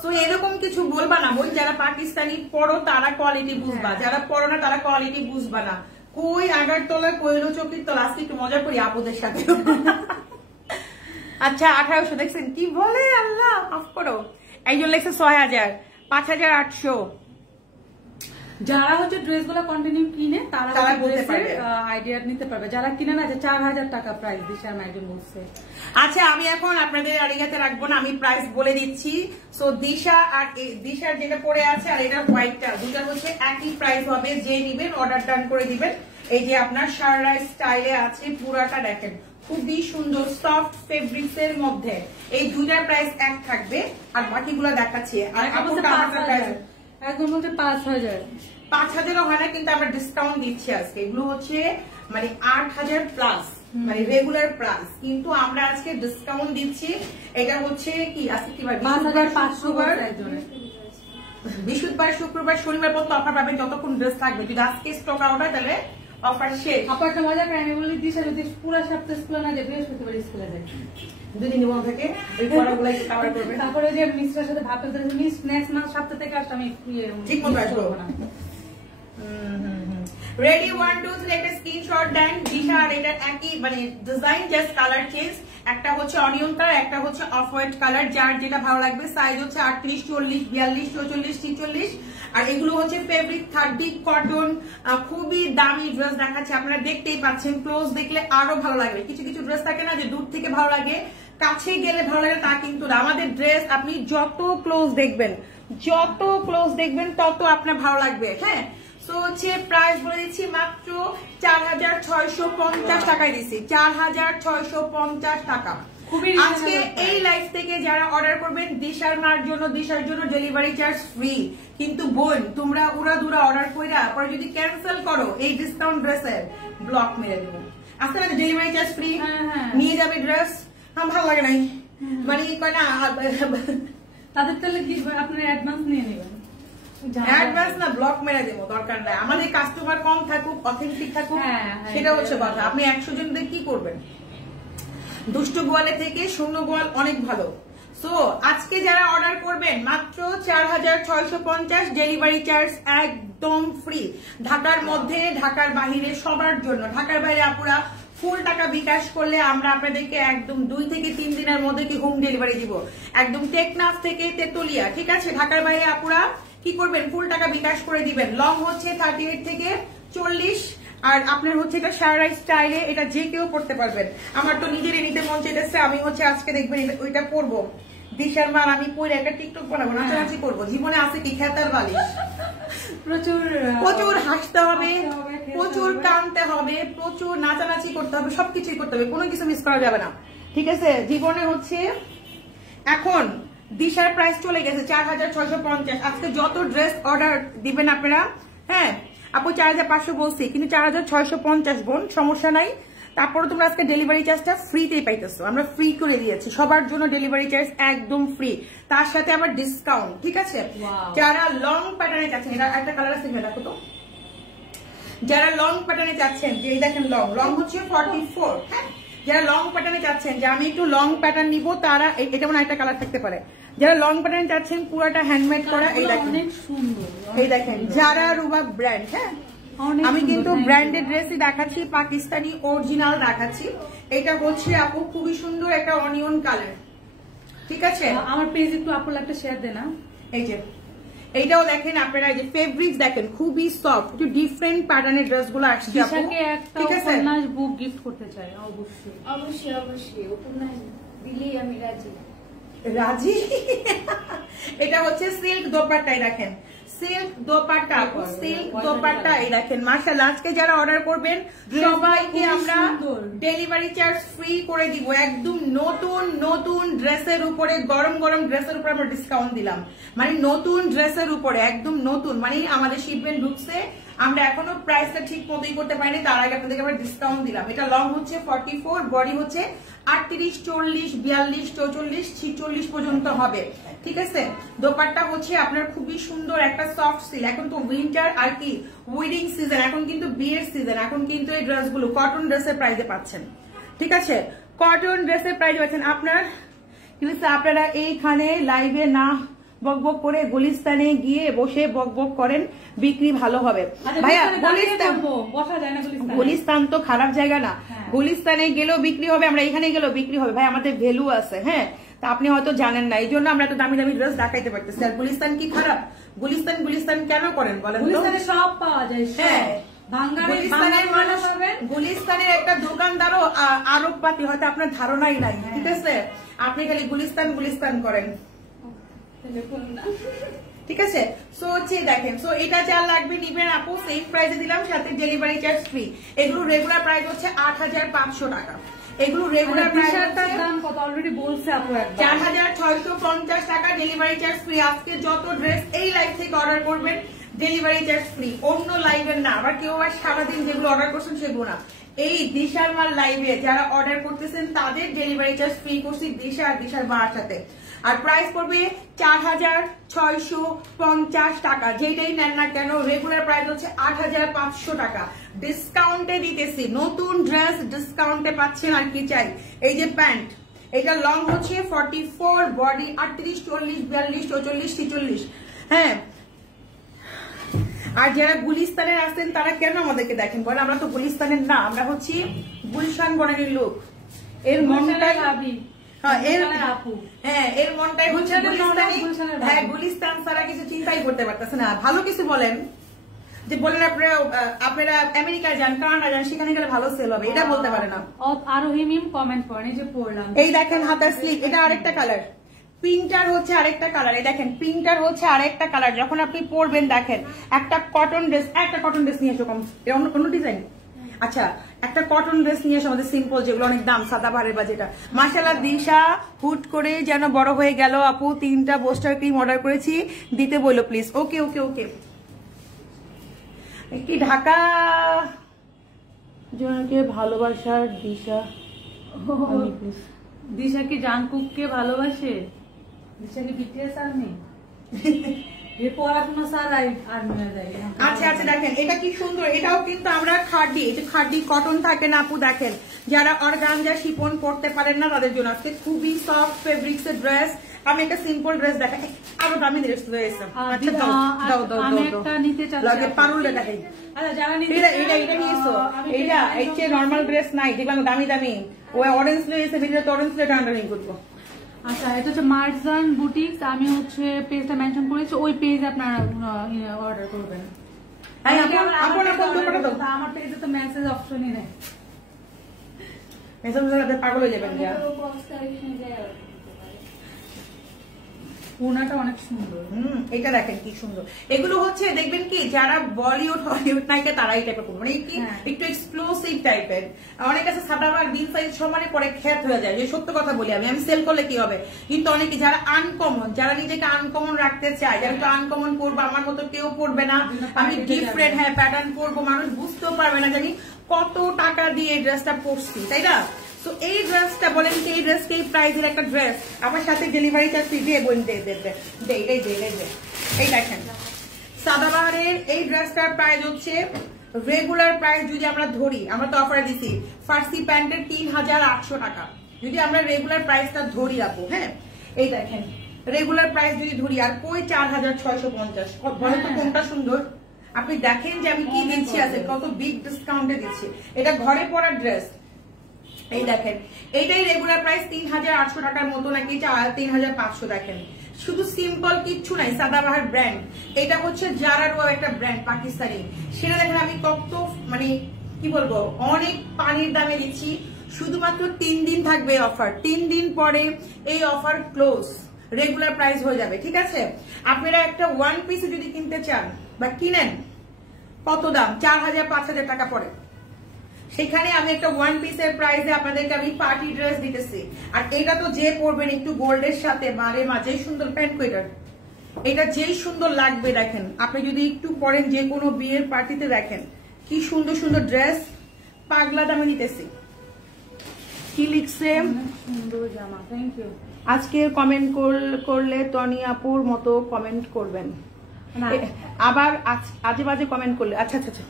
তো এরকম কিছু বলবা না বোন, যারা পাকিস্তানি পড়ো তারা কোয়ালিটি বুঝবা, যারা পড়ো না তারা কোয়ালিটি বুঝবা না। কই আগারতলা, কইলো চকির তলা, আজকে একটু মজা করি আপুদের সাথে। আচ্ছা 1800 দেখছেন কি বলে, আল্লাহ মাফ করো। একজন লেখছে 6000, 5800। যারা হচ্ছে ড্রেসগুলো কন্টিনিউ কিনে তারা বলতে পারবে, আইডিয়া নিতে পারবে। যারা কিনে না, যে 4000 টাকা প্রাইস দিশার ম্যাগজিন বলছে। আচ্ছা আমি এখন আপনাদের আড়িয়াতে রাখবো না, আমি প্রাইস বলে দিচ্ছি। সো দিশা আর দিশার যেটা পরে আছে আর এটা হোয়াইটটা, দুটার হচ্ছে একই প্রাইস হবে। যে নিবেন অর্ডার ডান করে দিবেন। এই যে আপনার সারা স্টাইলে আছে, পুরাটা দেখেন খুবই সুন্দর সফট ফেব্রিক্স এর মধ্যে। এই দুইটার প্রাইস এক থাকবে আর বাকিগুলো দেখাচ্ছি। আর একদম বলতে 5000 5000ও হয় না, কিন্তু আমরা ডিসকাউন্ট দিচ্ছি আজকে। এগুলো হচ্ছে মানে 8000 প্লাস, মানে রেগুলার প্রাইস, কিন্তু আমরা আজকে ডিসকাউন্ট দিচ্ছি। এটা হচ্ছে কি আজকে কি বার 5500 বৃহস্পতিবার, শুক্রবার, শনিবার পর্যন্ত অফার পাবেন যতক্ষণ ড্রেস থাকবে। যদি আজকে স্টক আউট হয় তাহলে অফার শেষ। আপনার একটা মজা করে আমি বলি, দিশা যদি পুরো সপ্তাহ স্কুলে না যায়, বৃহস্পতিবার স্কুলে যায়, দুদিন নিবন্ধ থেকে ওই পড়াগুলো কভার করবে। তারপরে যে মিস্টার সাথে ভাবতে মিস নেক্সট মাস সপ্তাহ থেকে আসলে আমি ঠিক মতো আসবো না। রেডি 1 2 3 একটা স্ক্রিনশট দেন। দিশা আর এটা একই মানে ডিজাইন, জাস্ট কালার চেঞ্জ। একটা হচ্ছে অনিয়ন কালার, একটা হচ্ছে অফ হোয়াইট কালার। যার যেটা ভালো লাগবে। সাইজ হচ্ছে 38 40 42 44 46। আর এগুলো হচ্ছে ফেব্রিক 30 কটন। খুবই দামি ড্রেস দেখাচ্ছে, আপনারা দেখতেই পাচ্ছেন। ক্লোজ দেখলে আরো ভালো লাগবে। কিছু কিছু ড্রেস থাকে না যে দূর থেকে ভালো লাগে, কাছে গেলে ভালো লাগে, তা কিন্তু না। আমাদের ড্রেস আপনি যত ক্লোজ দেখবেন তত আপনার ভালো লাগবে। হ্যাঁ, তো হচ্ছে প্রাইস বলে দিচ্ছি মাত্র 4650 টাকায় দিচ্ছি। 4650 টাকা। আজকে এই লাইফ থেকে যারা অর্ডার করবেন দিশার মার জন্য, দিশার জন্য ডেলিভারি চার্জ ফ্রি। কিন্তু বোন তোমরা উড়াদুরা অর্ডার কইরা পরে যদি ক্যান্সেল করো এই ডিসকাউন্ট ড্রেসের, ব্লক মেরে দেবো। আজকে না ডেলিভারি চার্জ ফ্রি, নিয়ে যাবে ড্রেস। আমার ভালো লাগে নাই, মানে কয় না তাদের তাহলে কি আপনারা অ্যাডভান্স নিয়ে নেবেন। অ্যাডভান্স না, ব্লক মেরে দেবো, দরকার নাই। আমাদের কাস্টমার কম থাকুক, অথেন্টিক থাকুক, সেটা হচ্ছে কথা। আপনি 100 জন দিয়ে কি করবেন? দুষ্টু গোয়ালে থেকে শূন্য গোয়াল অনেক ভালো। সো আজকে যারা অর্ডার করবেন মাত্র 4650, ডেলিভারি চার্জ একদম ফ্রি। ঢাকার মধ্যে, ঢাকার বাহিরে, সবার জন্য। ঢাকার বাইরে আপুরা ফুল টাকা বিকাশ করলে আমরা আপনাদেরকে একদম 2 থেকে 3 দিনের মধ্যে কি হোম ডেলিভারি দিব, একদম টেকনাফ থেকে তেতুলিয়া। ঠিক আছে, ঢাকার বাইরে আপুরা কি করবেন, ফুল টাকা বিকাশ করে দিবেন। লং হচ্ছে 38 থেকে 40। আর আপনার হচ্ছে এটা সারা স্টাইলে, এটা যে কেউ পড়তে পারবেন। আমার তো নিজেরই নিতে মন চাইতেছে, আমি হচ্ছে আজকে দেখবেন ওইটা পরবো। দিশার মার আমি পরে একটা টিকটক বানাবো, নাচানাচি করবো। জীবনে আছে কি খেতার বালিশ, প্রচুর হাসতে হবে, প্রচুর কাঁদতে হবে, প্রচুর নাচানাচি করতে হবে, সবকিছুই করতে হবে, কোনো কিছু মিস করা যাবে না। ঠিক আছে, জীবনে হচ্ছে এখন দিশার প্রাইস চলে গেছে 4650। আজকে যত ড্রেস অর্ডার দিবেন আপনারা, হ্যাঁ আপু 4500 বলছি, কিন্তু 4650 বোন, সমস্যা নাই। তারপরে তোমরা আজকে ডেলিভারি চার্জটা ফ্রিতেই পাইতেছো, আমরা ফ্রি করে দিয়েছি সবার জন্য। ডেলিভারি চার্জ একদম ফ্রি, তার সাথে আবার ডিসকাউন্ট। ঠিক আছে, যারা লং প্যাটার্নে চাচ্ছেন, এটা একটা কালার আছে, দেখো তো, যারা লং প্যাটার্নে চাচ্ছেন, যে দেখেন লং হচ্ছে 44। হ্যাঁ, যারা লং প্যাটার্নে চাচ্ছেন যে আমি একটু লং প্যাটার্ন নিবো, তারা এটা মনে একটা কালার থাকতে পারে। যারা লং প্যাটার্ন চাচ্ছেন পুরাটা হ্যান্ডমেড করা, এই দেখেন, এই দেখেন যারা রুবা ব্র্যান্ড। হ্যাঁ, আমি কিন্তু ব্র্যান্ডেড ড্রেসই দেখাচ্ছি, পাকিস্তানি অরিজিনাল দেখাচ্ছি। এটা হচ্ছে আপু খুবই সুন্দর একটা অনিয়ন কালার। ঠিক আছে, আমার পেজ একটু আপুর একটা শেয়ার দেন। এই যে এইটাও দেখেন আপনারা, এই যে ফেব্রিক্স দেখেন খুবই সফট, একটু ডিফারেন্ট প্যাটার্নের ড্রেস গুলো আসছে। ঠিক আছে, উপন্যাস বুক গিফট করতে চাই, অবশ্যই অবশ্যই অবশ্যই উপন্যাস দিলেই আমি রাজি। রাজি এটা হচ্ছে সিল্ক দোপাট্টাই দেখেন, সিল্ক দোপাট্টা, সিল্ক দোপাট্টা, এই দেখেন মাশাআল্লাহ। আজকে যারা অর্ডার করবেন সবাইকে আমরা ডেলিভারি চার্জ ফ্রি করে দিব। একদম নতুন নতুন ড্রেসের উপরে, গরম গরম ড্রেসের উপরে আমরা ডিসকাউন্ট দিলাম, মানে নতুন ড্রেসের উপরে একদম নতুন, মানে আমাদের শিপমেন্ট ঢুকছে, আমরা এখনো প্রাইসটা ঠিক মতোই করতে পারিনি, তার আগে আপনাদেরকে আমরা ডিসকাউন্ট দিলাম। এটা লং হচ্ছে 44, বডি হচ্ছে 38 40 42 44 46 পর্যন্ত হবে। ঠিক আছে, দোপাট্টা হচ্ছে আপনার খুবই সুন্দর একটা সফট সিল্ক। এখন তো উইন্টার আর কি ওয়েডিং সিজন, এখন কিন্তু বিয়ের সিজন, এখন কিন্তু এই ড্রেসগুলো কটন ড্রেসের প্রাইসে পাচ্ছেন। ঠিক আছে, কটন ড্রেসের প্রাইসে পাচ্ছেন। আপনারা এইখানে লাইভে না বকবক করে গুলিস্তানে গিয়ে বসে বকবক করেন, বিক্রি ভালো হবে। ভাইয়া গুলিস্তান তো খারাপ জায়গা না, গুলিস্তানে গেলেও বিক্রি হবে, আমরা এখানে গেলেও বিক্রি হবে। ভাই আমাদের ভ্যালু আছে, হ্যাঁ, তা আপনি হয়তো জানেন না, এই জন্য আমরা তো দামি দামি ড্রেস দেখাইতে পারতেছি। আর গুলিস্তান কি খারাপ? গুলিস্তান গুলিস্তান কেন করেন বলেন তো? গুলিস্তানে সব পাওয়া যায়। হ্যাঁ, গুলিস্তানের মানুষ গুলিস্তানের একটা দোকানদারও আরবপাতি, হয়তো আপনার ধারণাই নাই। ঠিক আছে, আপনি খালি গুলিস্তান গুলিস্তান করেন, ঠিক আছে। সো হচ্ছে দেখেন, সো এটা যা লাগবে নিবেন আপু, সেম প্রাইসে দিলাম, সাথে ডেলিভারি চার্জ ফ্রি। এগুলো রেগুলার প্রাইস হচ্ছে ৮৫০০ টাকা। এগুলো রেগুলার প্রাইসের দাম কত অলরেডি বলছে আপু, ৪৬৫০ টাকা, ডেলিভারি চার্জ ফ্রি। আজকে যত ড্রেস এই লাইভ থেকে অর্ডার করবেন ডেলিভারি চার্জ ফ্রি, অন্য লাইভের না। আবার কেউ আর সারাদিন যেগুলো অর্ডার করছেন সেগুলো না, এই দিশার মাল লাইভে যারা অর্ডার করতেছেন তাদের ডেলিভারি চার্জ ফ্রি করছি দিশা আর দিশার মার সাথে। আর প্রাইস পড়বে ৪৬৫০ টাকা, যেটাই নেন না কেন। রেগুলার প্রাইস হচ্ছে ৮৫০০ টাকা, ডিসকাউন্টে দিতেছি। নতুন ড্রেস ডিসকাউন্টে পাচ্ছেন, আর কি চাই। এই যে প্যান্ট, এটা লং হচ্ছে 44, বডি ৩৮, ৪০, ৪২, ৪৪, ৪৬। হ্যাঁ, আর যারা গুলিস্তানের আসছেন তারা কেন আমাদেরকে দেখেন বলেন? আমরা তো গুলিস্তানের না, আমরা হচ্ছি গুলশান বনানীর লোক। এর মনটাই এর মনটাই হচ্ছে গুলিস্তানি। হ্যাঁ, গুলিস্তান ছাড়া কিছু চিন্তাই করতে পারতেছে না। ভালো কিছু বলেন, যে বলেন আপনারা আমেরিকায় যান, কানাডা যান, সেখানে গেলে ভালো সেল হবে, এটা বলতে পারে না। আরো হিমিম কমেন্ট করেন, এই যে পড়লাম। এই দেখেন হাতার স্লিপ, এটা আরেকটা কালার। প্রিন্টার হচ্ছে আরেকটা কালার, এই দেখেন প্রিন্টার হচ্ছে আরেকটা কালার। যখন আপনি পরবেন দেখেন, একটা কটন ড্রেস নিয়ে এসো, কম অন্য ডিজাইন। আচ্ছা, একটা কটন ড্রেস নিয়ে এসো আমাদের সিম্পল, যেগুলো অনেক দাম, সাদাবাহারের বাজেটা। মাশাআল্লাহ, দিশা হুট করে যেন বড় হয়ে গেল আপু। 3টা বোস্টার ক্রিম অর্ডার করেছি, দিতে বললো প্লিজ। ওকে ওকে ওকে। একটি ঢাকা জনকে ভালোবাসার দিশা, দিশা কি জাংকুককে ভালোবাসে? দিশা কি বিটিএস আর্মি? পড়াশোনা ছাড়াই আর্মি হয়ে যায়। আচ্ছা আচ্ছা, দেখেন এটা কি সুন্দর। এটাও কিন্তু আমরা খাডি, এটা খাডি কটন থাকে না আপু। দেখেন, যারা অর্গানজা শিপন পড়তে পারেন না তাদের জন্য আজকে খুবই সফট ফেব্রিক্স এর ড্রেস। আমি একটা সিম্পল ড্রেস দেখাই, আরো দামি ড্রেস রয়েছে। আচ্ছা দাও দাও দাও আমি একটা নিতে চাচ্ছি, পারুলটা দেখাই। আচ্ছা, যারা নিতে এটা নিয়েছো, এটা এর চেয়ে নরমাল ড্রেস নাই, দেখলাম দামি দামি। ও অরেঞ্জ লয়েছে, ভিতরে অরেঞ্জ লয়ে টান্ডারিং করবো। আচ্ছা, এটা হচ্ছে মার্জান বুটিক্স। আমি হচ্ছে পেজটা মেনশন করেছি, ওই পেজ আপনারা অর্ডার করবেন। আমার পেজে তো মেসেজ অপশনই নেই, মেসেজ পাগল হয়ে যাবেন। ওনাটা অনেক সুন্দর। এটা দেখেন কি সুন্দর। এগুলো হচ্ছে দেখবেন কি, যারা বলিউড হলিউড নায়িকা তারা এই টাইপের করবে, মানে একটু এক্সপ্লোসিভ টাইপের। অনেক আছে সাদাবার বিল সাইজ সমানে পরে খ্যাত হয়ে যায়। যে সত্য কথা বলি, আমি সেল করলে কি হবে। কিন্তু অনেকে যারা আনকমন, যারা নিজেকে আনকমন রাখতে চায়, যারা একটু আনকমন পড়বো, আমার মতো কেউ পড়বে না, আমি ডিফারেন্ট হ্যাঁ প্যাটার্ন পরবো, মানুষ বুঝতেও পারবে না জানি কত টাকা দিয়ে এই ড্রেসটা পরছি, তাই না? তো এই ড্রেসটা বলেন কি, এই ড্রেসকে এই প্রাইসের একটা ড্রেস আমার সাথে ডেলিভারি চার্জ ফ্রি দিয়ে বোন দিয়ে এই দেখেন সাদাবাহারের এই ড্রেসটার প্রাইস হচ্ছে রেগুলার প্রাইস যদি আমরা ধরি, আমরা তো অফারে দিচ্ছি ফার্সি প্যান্টের ৩৮০০ টাকা। যদি আমরা রেগুলার প্রাইসটা ধরি আপু, হ্যাঁ এই দেখেন রেগুলার প্রাইস যদি ধরি, আর কই ৪৬৫০। বলেন তো কোনটা সুন্দর? আপনি দেখেন যে আমি কি দিচ্ছি, আছে কত বিগ ডিসকাউন্টে দিচ্ছি। এটা ঘরে পরার ড্রেস, এই দেখেন এইটাই রেগুলার প্রাইস ৩৮০০ টাকার মতো, নাকি ৩৫০০। দেখেন শুধু সিম্পল কিচ্ছু নাই, সাদাবাহার ব্র্যান্ড। এটা হচ্ছে জারারও একটা ব্র্যান্ড পাকিস্তানি। সেটা দেখেন আমি কত মানে কি বলবো, অনেক পানির দামে দিচ্ছি। শুধুমাত্র 3 দিন থাকবে অফার, 3 দিন পরে এই অফার ক্লোজ, রেগুলার প্রাইস হয়ে যাবে। ঠিক আছে, আপনারা একটা ওয়ান পিস যদি কিনতে চান বা কিনেন, কত দাম? ৪০০০-৫০০০ টাকা পড়ে। সেখানে আমি একটা ওয়ান পিসের প্রাইসে আপনাদেরকে আমি পার্টি ড্রেস দিতেছি। আর এটা তো যে পরবেন একটু গোল্ডের সাথে, মারে মাঝে সুন্দর প্যান্ট কোয়েটার, এটা যেই সুন্দর লাগবে। দেখেন আপনি যদি একটু পরেন যে কোনো বিয়ের পার্টিতে, দেখেন কি সুন্দর সুন্দর ড্রেস পাগলা দামে দিতেছি। কি লিখছে? সুন্দর জামা, থ্যাংক ইউ। আজকে কমেন্ট করলে টনি আপুর মতো কমেন্ট করবেন, আবার আজে বাজে কমেন্ট করলে। আচ্ছা আচ্ছা আচ্ছা,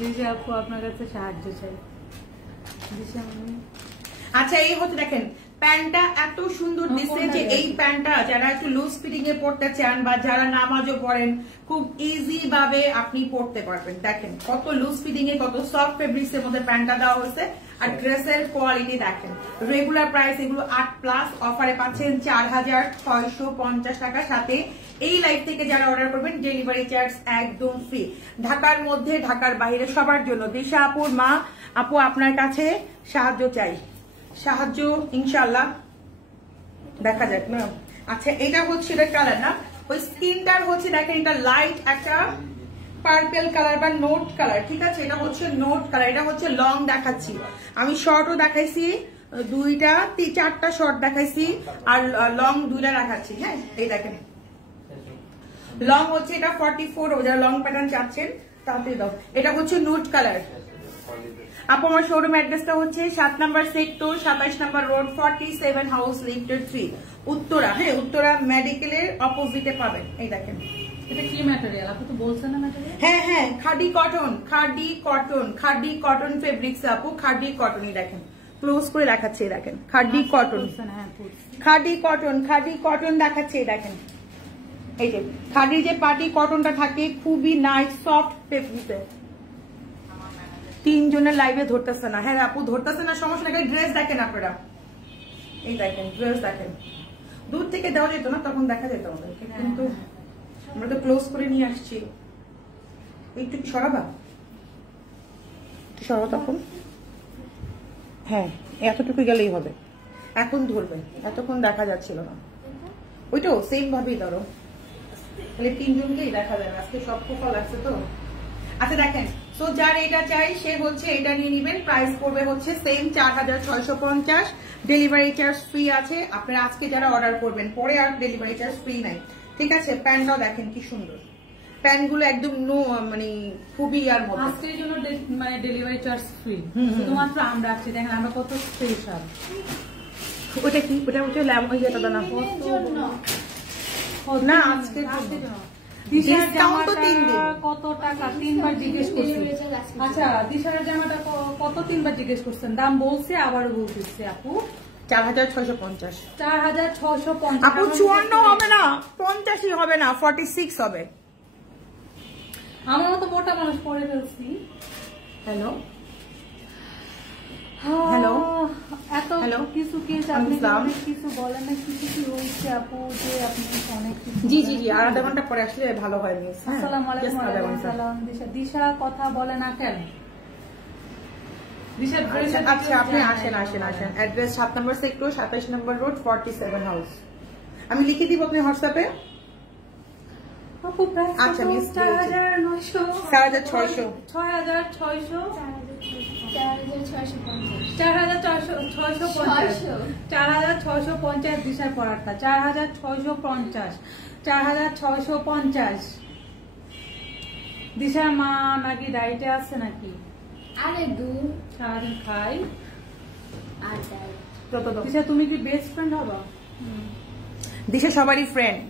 দিশা আপু আপনার কাছে সাহায্য চাই। আচ্ছা এই হচ্ছে দেখেন প্যান্টটা এত সুন্দর দিচ্ছে যে এই প্যান্টটা যারা একটু লুজ ফিটিং এ পড়তে চান বা যারা নামাজও পড়েন খুব ইজি ভাবে আপনি পড়তে পারবেন। দেখেন কত লুজ ফিটিং এ কত সফট ফেব্রিক্স এর মধ্যে প্যান্টটা দেওয়া হয়েছে। আর ড্রেসের কোয়ালিটি দেখেন, রেগুলার প্রাইস এগুলো 8+, অফারে পাচ্ছেন 4650 টাকা। সাথে এই লাইভ থেকে যারা অর্ডার করবেন ডেলিভারি চার্জ একদম ফ্রি। ঢাকার মধ্যে ঢাকার বাইরে সবার জন্য। দিশা আপুর মা, আপু আপনার কাছে সাহায্য চাই, সাহায্য ইনশাল্লাহ দেখা যাক না। আচ্ছা এটা হচ্ছে এটা কালার না, ওই স্কিনটার হচ্ছে দেখেন এটা লাইট একটা পার্পল কালার বা নোট কালার, ঠিক আছে? এটা হচ্ছে নোট কালার, এটা হচ্ছে লং দেখাচ্ছি আমি, শর্টও দেখাইছি 2টা 4টা শর্ট দেখাইছি আর লং 2টা দেখাচ্ছি। হ্যাঁ এই দেখেন লং হচ্ছে এটা 44, যারা লং প্যাটার্ন চাচ্ছেন তাতে দাও। এটা হচ্ছে নোট কালার। আপু আমার শোরুম অ্যাড্রেসটা হচ্ছে 7 নম্বর সেক্টর, 27 নম্বর রোড, 47 হাউস লিফটেড 3, উত্তরা। হ্যাঁ উত্তরা মেডিকেলের অপোজিটে পাবেন। এই দেখেন এটা কি ম্যাটেরিয়াল আপু তো বলছেন না ম্যাটেরিয়াল? হ্যাঁ হ্যাঁ khadi cotton, khadi cotton, khadi cotton fabrics আপু, খাদি কটনই দেখেন ক্লোজ করে দেখাচ্ছে। দেখেন khadi cotton, khadi cotton, khadi cotton দেখাচ্ছে। দেখেন এই যে খাদির যে পার্টি কটনটা থাকে খুবই নাইস সফট ফেব্রিক্সে। 3 জনের লাইভে ধরতেছে না। হ্যাঁ আপু ধরতেছে না, সমস্যা নেই। ড্রেস দেখেন আপনারা, এই দেখেন ড্রেস দেখেন। দূর থেকে দেওয়া যেত না তখন দেখা যেত আমাদেরকে, কিন্তু আমরা তো ক্লোজ করে নিয়ে আসছি। একটু সরাবা, একটু সরাবো তখন। হ্যাঁ এতটুকু গেলেই হবে, এখন ধরবে, এতক্ষণ দেখা যাচ্ছিল না। ওইটাও সেম ভাবেই ধরো, তাহলে 3 জনকেই দেখা যাবে। আজকে সব ফোকা লাগছে তো। আচ্ছা দেখেন, সো যার এটা চাই সে হচ্ছে এটা নিয়ে নিবেন। প্রাইস পড়বে হচ্ছে সেম 4650, ডেলিভারি চার্জ ফ্রি আছে। আপনারা আজকে যারা অর্ডার করবেন পরে আর ডেলিভারি চার্জ ফ্রি নাই, ঠিক আছে? প্যান্টটাও দেখেন কি সুন্দর, প্যান্টগুলো একদম মানে খুবই আর মতো। আজকের জন্য মানে ডেলিভারি চার্জ ফ্রি, শুধুমাত্র আমরা আছি। দেখেন আমরা কত স্পেশাল। ওটা কি? ওটা হচ্ছে ইয়েটা দানা না, আজকে ডিসকাউন্ট তো 3 দিন। কত টাকা 3 বার জিজ্ঞেস করছি। আচ্ছা দিশার জামাটা কত 3 বার জিজ্ঞেস করছেন, দাম বলছে আবারও বলতেছে আপু 4650। 4650 আপু 54 হবে না, 50ই হবে না, 46 হবে। আমার মতো মোটা মানুষ পরে ফেলছি। হ্যালো হ্যালো এত কিছু আপনি কিছু বলেন না, কিছু কি হয়েছে আপু যে আপনি অনেক কিছু? জি জি জি, আধা ঘন্টা পরে আসলে ভালো হয়। আসসালামু আলাইকুম। ওয়ালাইকুম আসসালাম। দিশা কথা বলে না কেন? আচ্ছা আপনি আসেন আসেন আসেন। অ্যাড্রেস 7 নম্বর সেক্টর, 27 নম্বর রোড, 47 হাউস। আমি লিখে দিব আপনি হোয়াটসঅ্যাপে। আপু প্রাইস আচ্ছা মিস 4900, 4600, 6600, 4650 দিশার পড়াটা 4650, 4650। দিশার মা নাকি ডায়েটে আছে নাকি? আরে দূর সারাদিন খাই। আর দিশা তুমি কি বেস্ট ফ্রেন্ড হবা? দিশা সবারই ফ্রেন্ড।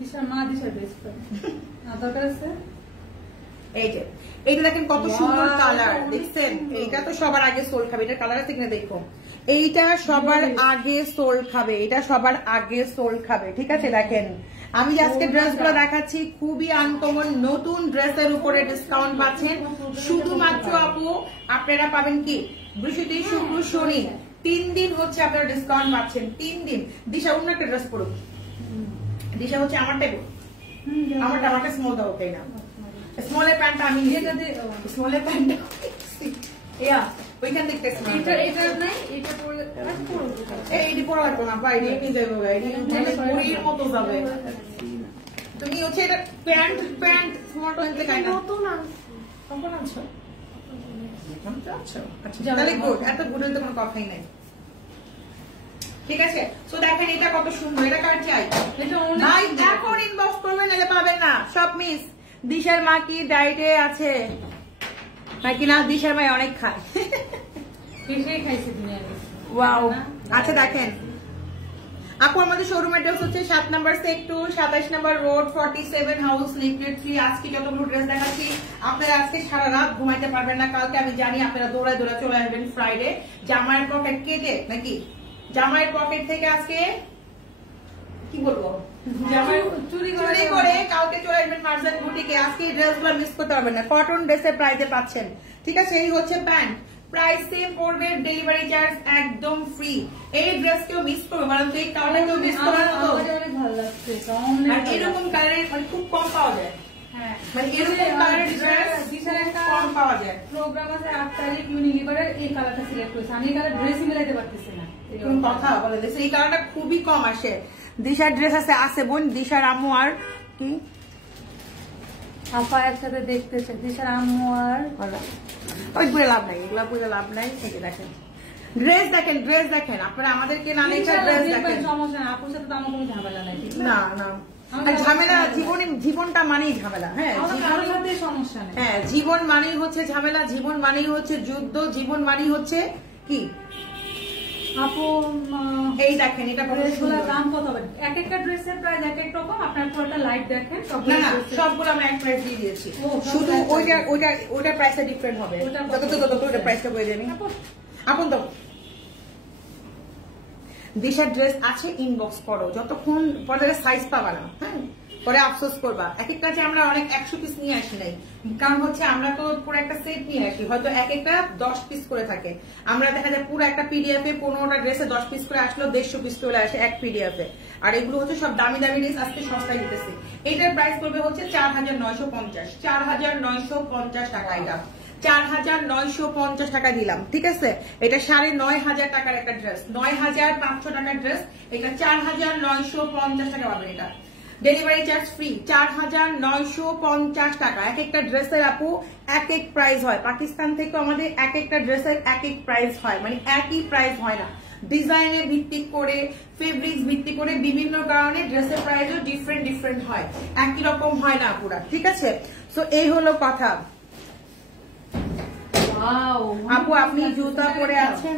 দিশার মা দিশার বেস্ট ফ্রেন্ড। দরকার আছে। এই যে এইটা দেখেন কত সুন্দর কালার, দেখছেন? এইটা তো সবার আগে সোল খাবে। এটা কালার আছে কিনা দেখো। এইটা সবার আগে সোল খাবে, এটা সবার আগে সোল খাবে, ঠিক আছে? দেখেন আমি আজকে ড্রেসগুলো দেখাচ্ছি খুবই আনকমন নতুন ড্রেসের উপরে ডিসকাউন্ট পাচ্ছেন শুধুমাত্র আপু। আপনারা পাবেন কি বৃহস্পতি শুক্র শনি 3 দিন হচ্ছে আপনারা ডিসকাউন্ট পাচ্ছেন। 3 দিন। দিশা অন্য একটা ড্রেস পরুক। দিশা হচ্ছে আমারটাই পরুক, আমারটা স্মল দাও, তাই না? স্মলের প্যান্টটা আমি স্মলের প্যান্টটা ওইখান থেকে এইটি পড়া লাগতো না, বাইরে নিয়ে যাবো, ঘুড়ির মতো যাবে। তুমি হচ্ছে এটা প্যান্ট প্যান্ট স্মলটা নতুন কখন আনছো? আচ্ছা তাহলে গুড, এত গুডের তো কোনো কথাই নাই, ঠিক আছে? তো দেখেন এটা কত সুন্দর। এটা কার চাই? এখন ইনবক্স করবেন, নাহলে পাবেন না। সব মিস। দিশার মা কি ডায়েটে আছে নাকি না? দিশার মা অনেক খায়। ওয়াও। আচ্ছা দেখেন আপু আমাদের শোরুম অ্যাড্রেস হচ্ছে 7 নম্বর সেক্টর, 27 নম্বর রোড, 47 হাউস লিফটেড 3। আজকে যতগুলো ড্রেস দেখাচ্ছি আপনারা আজকে সারা রাত ঘুমাইতে পারবেন না। কালকে আমি জানি আপনারা দৌড়ায় দৌড়া চলে আসবেন ফ্রাইডে জামার পকেট কেটে নাকি জামাইয়ের পকেট থেকে আজকে কি বলবো চুরি করে কালকে চলে আসবেন মার্জান বুটিকে। আজকে এই ড্রেসগুলো মিস করতে পারবেন না, কটন ড্রেসের প্রাইসে পাচ্ছেন। ঠিক আছে, এই হচ্ছে প্যান্ট, প্রাইস সেম পড়বে, ডেলিভারি চার্জ একদম ফ্রি। এই ড্রেস কেউ মিস করবে মানে এই কালারটা কেউ মিস করবে না তো? অনেক ভালো লাগছে, আর এরকম কালারের মানে খুব কম পাওয়া যায়, হ্যাঁ মানে এরকম কালারের ড্রেস কম পাওয়া যায়। প্রোগ্রাম আছে 8 তারিখ, ইউনিলিভারের এই কালারটা সিলেক্ট করেছে, আমি এই কালার ড্রেসই মিলাইতে পারতেছি না। কোন কথা বলে দিয়েছে, এই কালারটা খুবই কম আসে। দিশার ড্রেস আছে বোন, দিশার আম্মু আর কি আপা একসাথে দেখতেছে, দিশার আম্মু আর ওই পুরো লাভ নাই, এগুলা পুরো লাভ নাই। থেকে দেখেন ড্রেস, ড্রেস দেখেন আপনারা, আমাদেরকে না দেখে ড্রেস দেখেন, সমস্যা না, আপুর সাথে তো আমার কোনো ঝামেলা নাই। না না আর ঝামেলা, জীবনটা মানেই ঝামেলা। হ্যাঁ সমস্যা নেই, হ্যাঁ জীবন মানেই হচ্ছে ঝামেলা, জীবন মানেই হচ্ছে যুদ্ধ, জীবন মানেই হচ্ছে কি। আপু এই দেখেন এটা ড্রেসগুলোর দাম কত হবে? এক একটা ড্রেসের প্রাইস এক এক রকম, আপনার পুরোটা লাইট দেখেন। না না সবগুলো আমি এক প্রাইস দিয়ে দিয়েছি, শুধু ওইটা প্রাইসটা ডিফারেন্ট হবে, যত ওইটা প্রাইসটা বলে দেবেন আপন। তো দিশার ড্রেস আছে, ইনবক্স করো, যতক্ষণ পরে সাইজ পাবা না, হ্যাঁ পরে আফসোস করবা। এক এক কাছে আমরা অনেক 100 পিস নিয়ে আসি নাই, কারণ হচ্ছে আমরা তো পুরো একটা সেট নিয়ে আসি, হয়তো এক একটা 10 পিস করে থাকে। আমরা দেখা যায় পুরো একটা পিডিএফ এ 15টা ড্রেসে 10 পিস করে আসলো, 150 পিস চলে আসে এক পিডিএফ এ। আর এগুলো হচ্ছে সব দামি দামি ড্রেস, আজকে সস্তায় দিতেছি। এইটার প্রাইস পড়বে হচ্ছে 4950, 4950 টাকা। এটা 4950 টাকা দিলাম, ঠিক আছে। এটা 9500 টাকার একটা ড্রেস, 9500 টাকার ড্রেস, এটা 4950 টাকা পাবেন। এটা ডেলিভারি চার্জ ফ্রি, 4950 টাকা। এক একটা ড্রেসের আপু এক এক প্রাইস হয়, পাকিস্তান থেকে আমাদের এক একটা ড্রেসের এক এক প্রাইস হয়, মানে একই প্রাইস হয় না। ডিজাইনের ভিত্তি করে, ফেব্রিক্স ভিত্তি করে, বিভিন্ন কারণে ড্রেসের প্রাইসও ডিফারেন্ট হয়, একই রকম হয় না পুরা। ঠিক আছে, সো এই হলো কথা। আপু আপনি জুতা পরে আছেন?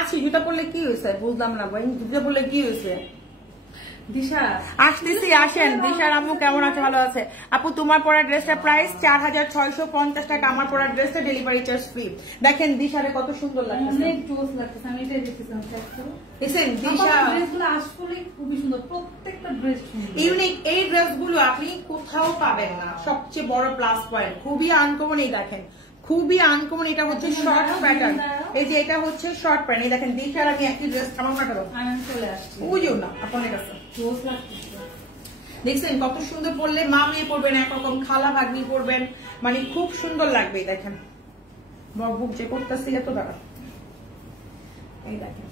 আছি, জুতা পরলে কি হয়েছে বুঝলাম না ভাই, জুতা পরলে কি হয়েছে? দিশা আসতেছি, আসেন। দিশার আম্মু কেমন আছে? ভালো আছে। আপু তোমার পরা ড্রেসটা প্রাইস 4650 টাকা, আমার পরা ড্রেসটা ডেলিভারি চার্জ ফ্রি। দেখেন দিশারে কত সুন্দর লাগছে, অনেক জোস লাগছে, আমি এটাই দেখতেছিলাম। দেখেন দিশা ড্রেসগুলো আসলে খুবই সুন্দর, প্রত্যেকটা ড্রেস সুন্দর, ইউনিক। এই ড্রেসগুলো আপনি কোথাও পাবেন না, সবচেয়ে বড় প্লাস পয়েন্ট। খুবই আনকমন, এই দেখেন খুবই আনকমন। এটা হচ্ছে শর্ট প্যাটার্ন, এই যে এটা হচ্ছে শর্ট প্যাটার্ন। এই দেখেন দিশার আমি একই ড্রেস আমার না করো, আমি চলে আসছি, বুঝিও না আপনার কাছে জোস লাগছে। দেখছেন কত সুন্দর পরলে, মা মেয়ে পরবেন একরকম, খালা ভাগ্নি পরবেন, মানে খুব সুন্দর লাগবে। দেখেন বকবুক যে করতেছি এত দ্বারা, এই দেখেন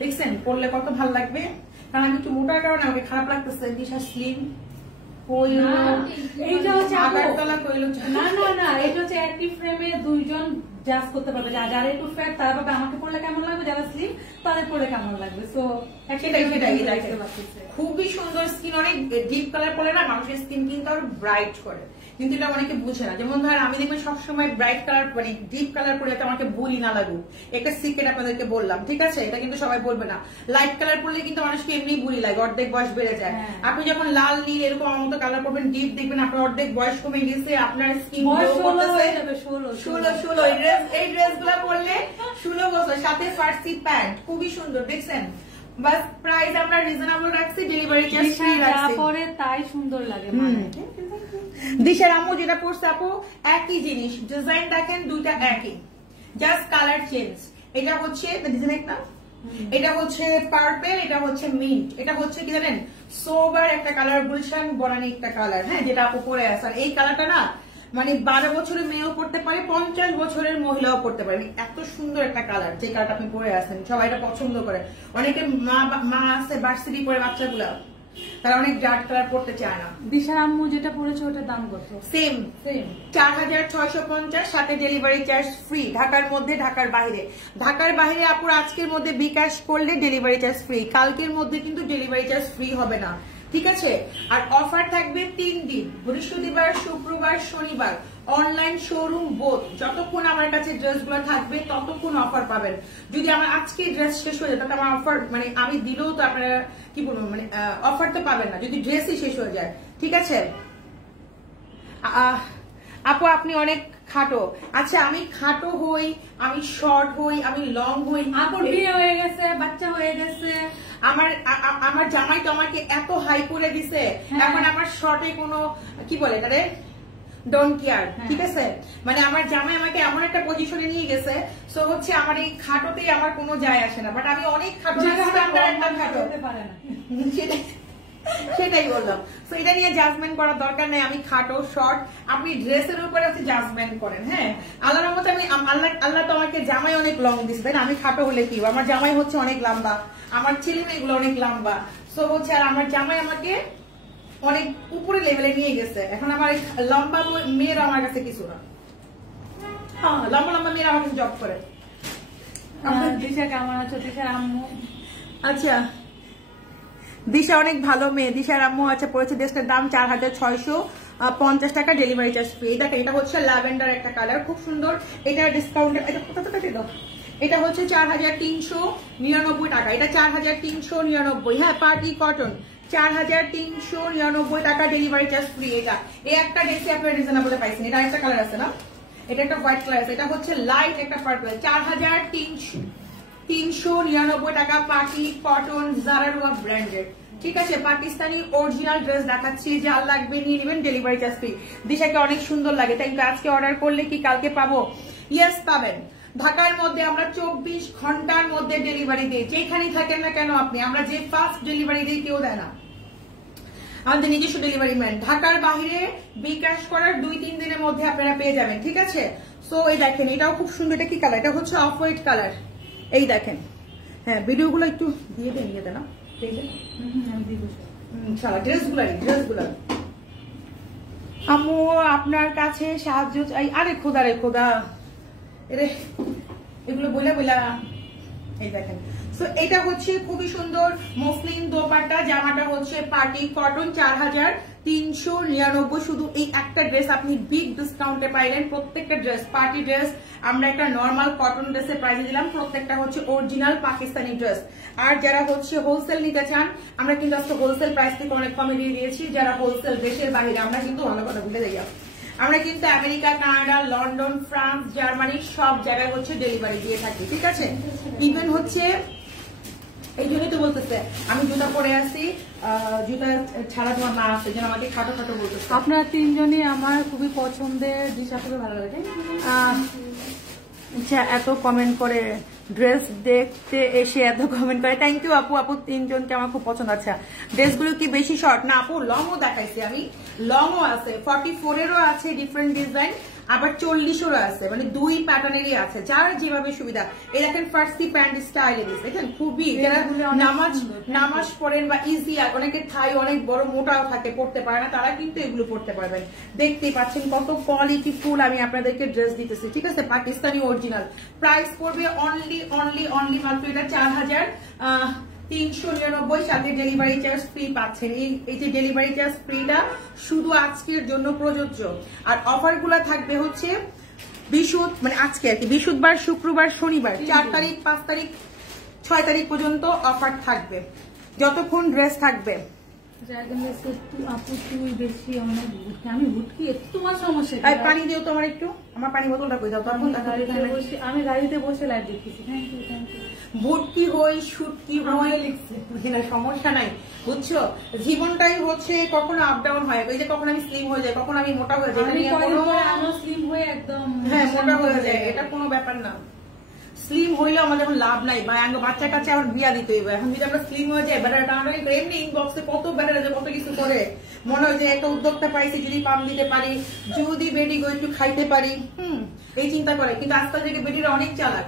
দেখছেন পরলে কত ভালো লাগবে। কারণ আমি একটু মোটার কারণে আমাকে খারাপ লাগতেছে। দিশা স্লিম এইটা হচ্ছে আগারতলা কইলো না না না, এটা হচ্ছে একই ফ্রেমে দুইজন জাজ করতে পারবে, যারা একটু ফ্যাট তারা পাবে আমাকে পড়লে কেমন লাগবে, যারা স্লিম তাদের পড়লে কেমন লাগবে। তো খুবই সুন্দর স্কিন, অনেক ডিপ কালার পরে না মানুষের স্কিন কিন্তু আরো ব্রাইট করে, কিন্তু এটা অনেকে বুঝে না। যেমন ধর আমি দেখবেন সবসময় ব্রাইট কালার মানে ডিপ কালার পরে আমাকে বলি না লাগুক, একটা সিক্রেট আপনাদেরকে বললাম, ঠিক আছে। এটা কিন্তু সবাই বলবে না। লাইট কালার পরলে কিন্তু মানুষকে এমনি বুলি লাগে, অর্ধেক বয়স বেড়ে যায়। আপনি যখন লাল নীল এরকম আমার মতো কালার করবেন ডিপ, দেখবেন আপনার অর্ধেক বয়স কমে গেছে, আপনার স্কিন 16 এই ড্রেস গুলা পরলে 16 বছর, সাথে ফার্সি প্যান্ট খুবই সুন্দর দেখছেন। বাস প্রাইস আমরা রিজনেবল রাখছি, ডেলিভারি চার্জ ফ্রি রাখছি, পরে তাই সুন্দর লাগে। দিশার আম্মু যেটা পড়ছে আপু একই জিনিস, ডিজাইন দেখেন দুইটা একই, জাস্ট কালার চেঞ্জ। এটা হচ্ছে ডিজাইন একটা, এটা হচ্ছে পার্পল, এটা হচ্ছে মিন্ট, এটা হচ্ছে কি জানেন সোবার একটা কালার, গুলশান বনানি একটা কালার, হ্যাঁ যেটা আপু পরে আছে। আর এই কালারটা না মানে 12 বছরের মেয়েও পড়তে পারে, 50 বছরের মহিলাও পড়তে পারে, এত সুন্দর একটা কালার। যে কালারটা আপনি পরে আছেন সবাই এটা পছন্দ করে। অনেকে মা আছে ভার্সিটি পরে বাচ্চাগুলা, তারা অনেক ডার্ক কালার পড়তে চায় না। দিশার আম্মু যেটা পড়েছে ওটার দাম কত? সেম 4650, সাথে ডেলিভারি চার্জ ফ্রি। ঢাকার মধ্যে, ঢাকার বাইরে। ঢাকার বাইরে আপুর আজকের মধ্যে বিকাশ করলে ডেলিভারি চার্জ ফ্রি, কালকের মধ্যে কিন্তু ডেলিভারি চার্জ ফ্রি হবে না, ঠিক আছে। আর অফার থাকবে 3 দিন, বৃহস্পতিবার, শুক্রবার, শনিবার, অনলাইন শোরুম বোথ। যতক্ষণ আমার কাছে ড্রেসগুলো থাকবে ততক্ষণ অফার পাবেন। যদি আমার আজকে ড্রেস শেষ হয়ে যায় তাহলে আমার অফার মানে আমি দিলেও তো আপনারা কি বলবো মানে অফার তো পাবেন না যদি ড্রেসই শেষ হয়ে যায়, ঠিক আছে। আপু আপনি অনেক খাটো। আচ্ছা আমি খাটো হই, আমি শর্ট হই, আমি লং হই, আপুর বিয়ে হয়ে গেছে, বাচ্চা হয়ে গেছে, আমার জামাই তো আমাকে এত হাই করে দিছে, এখন আমার শর্টে কোনো কি বলে তারে ডোন্ট কেয়ার, ঠিক আছে? মানে আমার জামাই আমাকে এমন একটা পজিশনে নিয়ে গেছে, সো হচ্ছে আমার এই খাটোতেই আমার কোনো যায় আসে না, বাট আমি অনেক খাটো, সেটাই বললাম। তো এটা নিয়ে জাজমেন্ট করার দরকার নেই, আমি খাটো শর্ট, আপনি ড্রেসের উপরে হচ্ছে জাজমেন্ট করেন। হ্যাঁ, আল্লাহর রহমতে আমি আল্লাহ তো আমাকে জামাই অনেক লং দিচ্ছে, তাই না? আমি খাটো হলে কি, আমার জামাই হচ্ছে অনেক লম্বা, আমার ছেলে মেয়েগুলো অনেক লম্বা, সো হচ্ছে আর আমার জামাই আমাকে অনেক উপরে লেভেলে নিয়ে গেছে। এখন আমার লম্বা মেয়েরা আমার কাছে কিছু না, লম্বা লম্বা মেয়েরা আমার কাছে জব করে। দিশা কেমন আছো? দিশার আম্মু, আচ্ছা দিশা অনেক ভালো মেয়ে, দিশার আম্মু আছে পড়েছে ড্রেসটার দাম 4650 টাকা, ডেলিভারি চার্জ ফ্রি। এটা হচ্ছে ল্যাভেন্ডার একটা কালার, খুব সুন্দর। এটা ডিসকাউন্ট, এটা কত টাকা দাও? এটা হচ্ছে 4399 টাকা, এটা 4399। হ্যাঁ, পার্টি কটন 4399 টাকা, ডেলিভারি চার্জ ফ্রি। এটা এই একটা ড্রেসে আপনারা রিজনেবল পাইছেন। এটা একটা কালার আছে না, এটা একটা হোয়াইট কালার আছে, এটা হচ্ছে লাইট একটা পার্পল, 4399 টাকা, পার্টি কটন জারারুয়া ব্র্যান্ডের। ঠিক আছে, পাকিস্তানি অরিজিনাল ড্রেস দেখাচ্ছি, যা লাগবে নিয়ে নেবেন, ডেলিভারি চার্জ ফ্রি। দিশাকে অনেক সুন্দর লাগে, তাই আজকে অর্ডার করলে কি কালকে পাবো? ইয়েস পাবেন। ঢাকার মধ্যে আমরা 24 ঘন্টার মধ্যে ডেলিভারি দিই, যেখানেই থাকেন না কেন আপনি, আমরা যে ফার্স্ট ডেলিভারি দিই কেউ দেয় না, আমাদের নিজস্ব ডেলিভারি ম্যান। ঢাকার বাইরে বিকাশ করার 2-3 দিনের মধ্যে আপনারা পেয়ে যাবেন। ঠিক আছে, সো এই দেখেন, এটাও খুব সুন্দর। এটা কি কালার? এটা হচ্ছে অফ হোয়াইট কালার, এই দেখেন। হ্যাঁ, ভিডিওগুলো একটু দিয়ে দেন, ইয়েতে না ড্রেসগুলো। আম্মু আপনার কাছে সাহায্য চাই। আরে খোদা রে খোদা, এগুলো বইলা এই দেখেন। সো এটা হচ্ছে খুবই সুন্দর মসলিন দোপাট্টা, জামাটা হচ্ছে পার্টি কটন, 4399। শুধু এই একটা ড্রেস আপনি বিগ ডিসকাউন্টে পাইলেন। প্রত্যেকটা ড্রেস পার্টি ড্রেস, আমরা একটা নর্মাল কটন ড্রেসের প্রাইসে দিলাম, প্রত্যেকটা হচ্ছে অরিজিনাল পাকিস্তানি ড্রেস। আর যারা হচ্ছে হোলসেল নিতে চান, আমরা কিন্তু আজকে হোলসেল প্রাইস থেকে অনেক কমে দিয়ে দিয়েছি। যারা হোলসেল দেশের বাইরে, আমরা কিন্তু ভালো কথা ভুলে যাই, আমরা কিন্তু America, Canada, London, France, Germany সব জায়গায় হচ্ছে ডেলিভারি দিয়ে থাকি। ঠিক আছে, ইভেন হচ্ছে এই জন্যই তো বলতেছে আমি জুতা পরে আসি, জুতা ছাড়া তোমার মা আছে, যেন আমাকে খাটো খাটো বলতেছে। আপনারা তিনজনই আমার খুবই পছন্দের, দিশা খুবই ভালো লাগে। আচ্ছা, এত কমেন্ট করে, ড্রেস দেখতে এসে এত কমেন্ট করে, থ্যাংক ইউ আপু। আপু তিনজনকে আমার খুব পছন্দ। আচ্ছা, ড্রেসগুলো কি বেশি শর্ট না আপু? লংও দেখাইছি আমি, লংও আছে, 44-এরও আছে ডিফারেন্ট ডিজাইন, আবার 40-এরও আছে, মানে দুই প্যাটার্নেরই আছে, যার যেভাবে সুবিধা। এই দেখেন ফার্সি প্যান্ট স্টাইলে দিচ্ছে, দেখেন খুবই, যারা নামাজ পড়েন বা ইজি, অনেকে থাই অনেক বড় মোটাও থাকে, পড়তে পারে না, তারা কিন্তু এগুলো পড়তে পারবেন। দেখতেই পাচ্ছেন কত কোয়ালিটি ফুল আমি আপনাদেরকে ড্রেস দিতেছি। ঠিক আছে, পাকিস্তানি অরিজিনাল। প্রাইস পড়বে অনলি মাত্র এটা 4399, সাথে ডেলিভারি চার্জ ফ্রি পাচ্ছেন। এই যে ডেলিভারি চার্জ ফ্রিটা শুধু আজকের জন্য প্রযোজ্য। আর অফার গুলা থাকবে হচ্ছে মানে আজকে আর কি, বৃহস্পতিবার, শুক্রবার, শনিবার, 4 তারিখ, 5 তারিখ, 6 তারিখ পর্যন্ত অফার থাকবে, যতক্ষণ ড্রেস থাকবে। পানি দিও তোমার একটু, আমার পানি বোতলটা কই দাও। তখন আমি গাড়িতে বসে লাইভ দেখতেছি। ভুটকি হই, শুটকি হই, সমস্যা নাই, বুঝছো? জীবনটাই হচ্ছে কখনো আপ ডাউন হয়, এই যে কখন আমি স্লিম হয়ে যাই, কখন আমি মোটা হয়ে যাই, স্লিম হয়ে একদম হ্যাঁ মোটা হয়ে যায়, এটা কোনো ব্যাপার না। স্লিম হইলে আমাদের এখন লাভ নাই, বা বাচ্চা কাছে আমার বিয়া দিতে হইবে। এখন যদি আমরা স্লিম হয়ে যাই, বেটার টানাটানি এমনি ইনবক্সে কত বেটার কত কিছু করে, মনে হয় যে একটা উদ্যোক্তা পাইছি, যদি পাম দিতে পারি, যদি বেডি গো একটু খাইতে পারি, এই চিন্তা করে। কিন্তু আজকাল থেকে বেডিরা অনেক চালাক,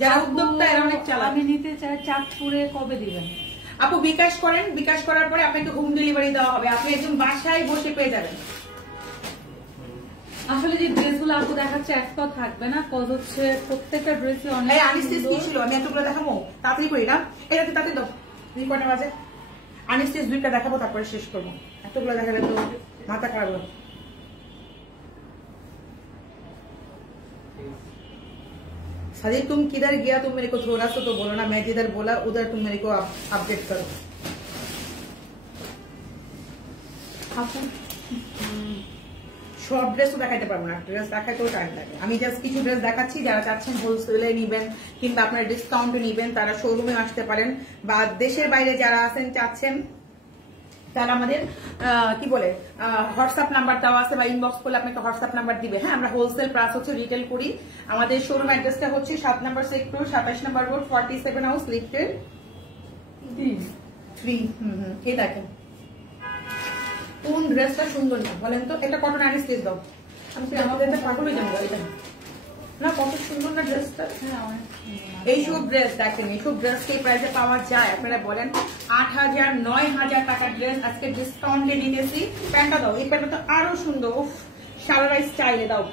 যারা উদ্যোক্তা এরা অনেক চালাক। আমি নিতে চাই, চাঁদপুরে কবে দিবেন? আপু বিকাশ করেন, বিকাশ করার পরে আপনাকে হোম ডেলিভারি দেওয়া হবে, আপনি একদম বাসায় বসে পেয়ে যাবেন। আসলে যে ড্রেসগুলো আপু দেখাচ্ছে একটা থাকবে না, কজ হচ্ছে প্রত্যেকটা ড্রেসই অনেক আনিস্টেজ কি ছিল, আমি এতগুলো দেখাবো, তাড়াতাড়ি করি না, এটা তো তাড়াতাড়ি দাও, 2 কয়টা বাজে, আনিস্টেজ 2টা দেখাবো, তারপরে শেষ করবো। এতগুলো দেখালে তো মাথা খারাপ হবে। सादी तुम किधर गया, तुम मेरे को थोड़ा सा तो बोलो ना, मैं जिधर बोला उधर तुम मेरे को अपडेट करो। সব ড্রেস তো দেখাইতে পারবো না, ড্রেস দেখাইতেও টাইম লাগে। আমি জাস্ট কিছু ড্রেস দেখাচ্ছি, যারা চাচ্ছেন হোলসেলে নিবেন কিংবা আপনারা ডিসকাউন্টে নিবেন তারা শোরুমে আসতে পারেন, বা দেশের বাইরে যারা আছেন চাচ্ছেন তারা আমাদের কি বলে হোয়াটসঅ্যাপ নাম্বার দেওয়া আছে, বা ইনবক্স করলে আপনাকে হোয়াটসঅ্যাপ নাম্বার দিবে। হ্যাঁ, আমরা হোলসেল প্লাস হচ্ছে রিটেল করি। আমাদের শোরুম অ্যাড্রেসটা হচ্ছে 7 নম্বর সেক্টর, 27 নম্বর রোড, 47 হাউস, লিফটেড 3। এই দেখেন কোন ড্রেসটা সুন্দর না বলেন তো? এটা কটন অ্যানিস্টিচ দাও, আমি আমাদের পাগল হয়ে যাবো। এটা না কত সুন্দর না ড্রেসটা। এইসব ড্রেস দেখেন, এইসব ড্রেস এই প্রাইসে পাওয়া যায়? আপনারা বলেন 8,000 9,000 টাকার ড্রেস আজকে ডিসকাউন্টে দিতেছি। প্যান্টটা দাও, এই প্যান্টটা তো আরো সুন্দর। সারারা স্টাইলে দাও,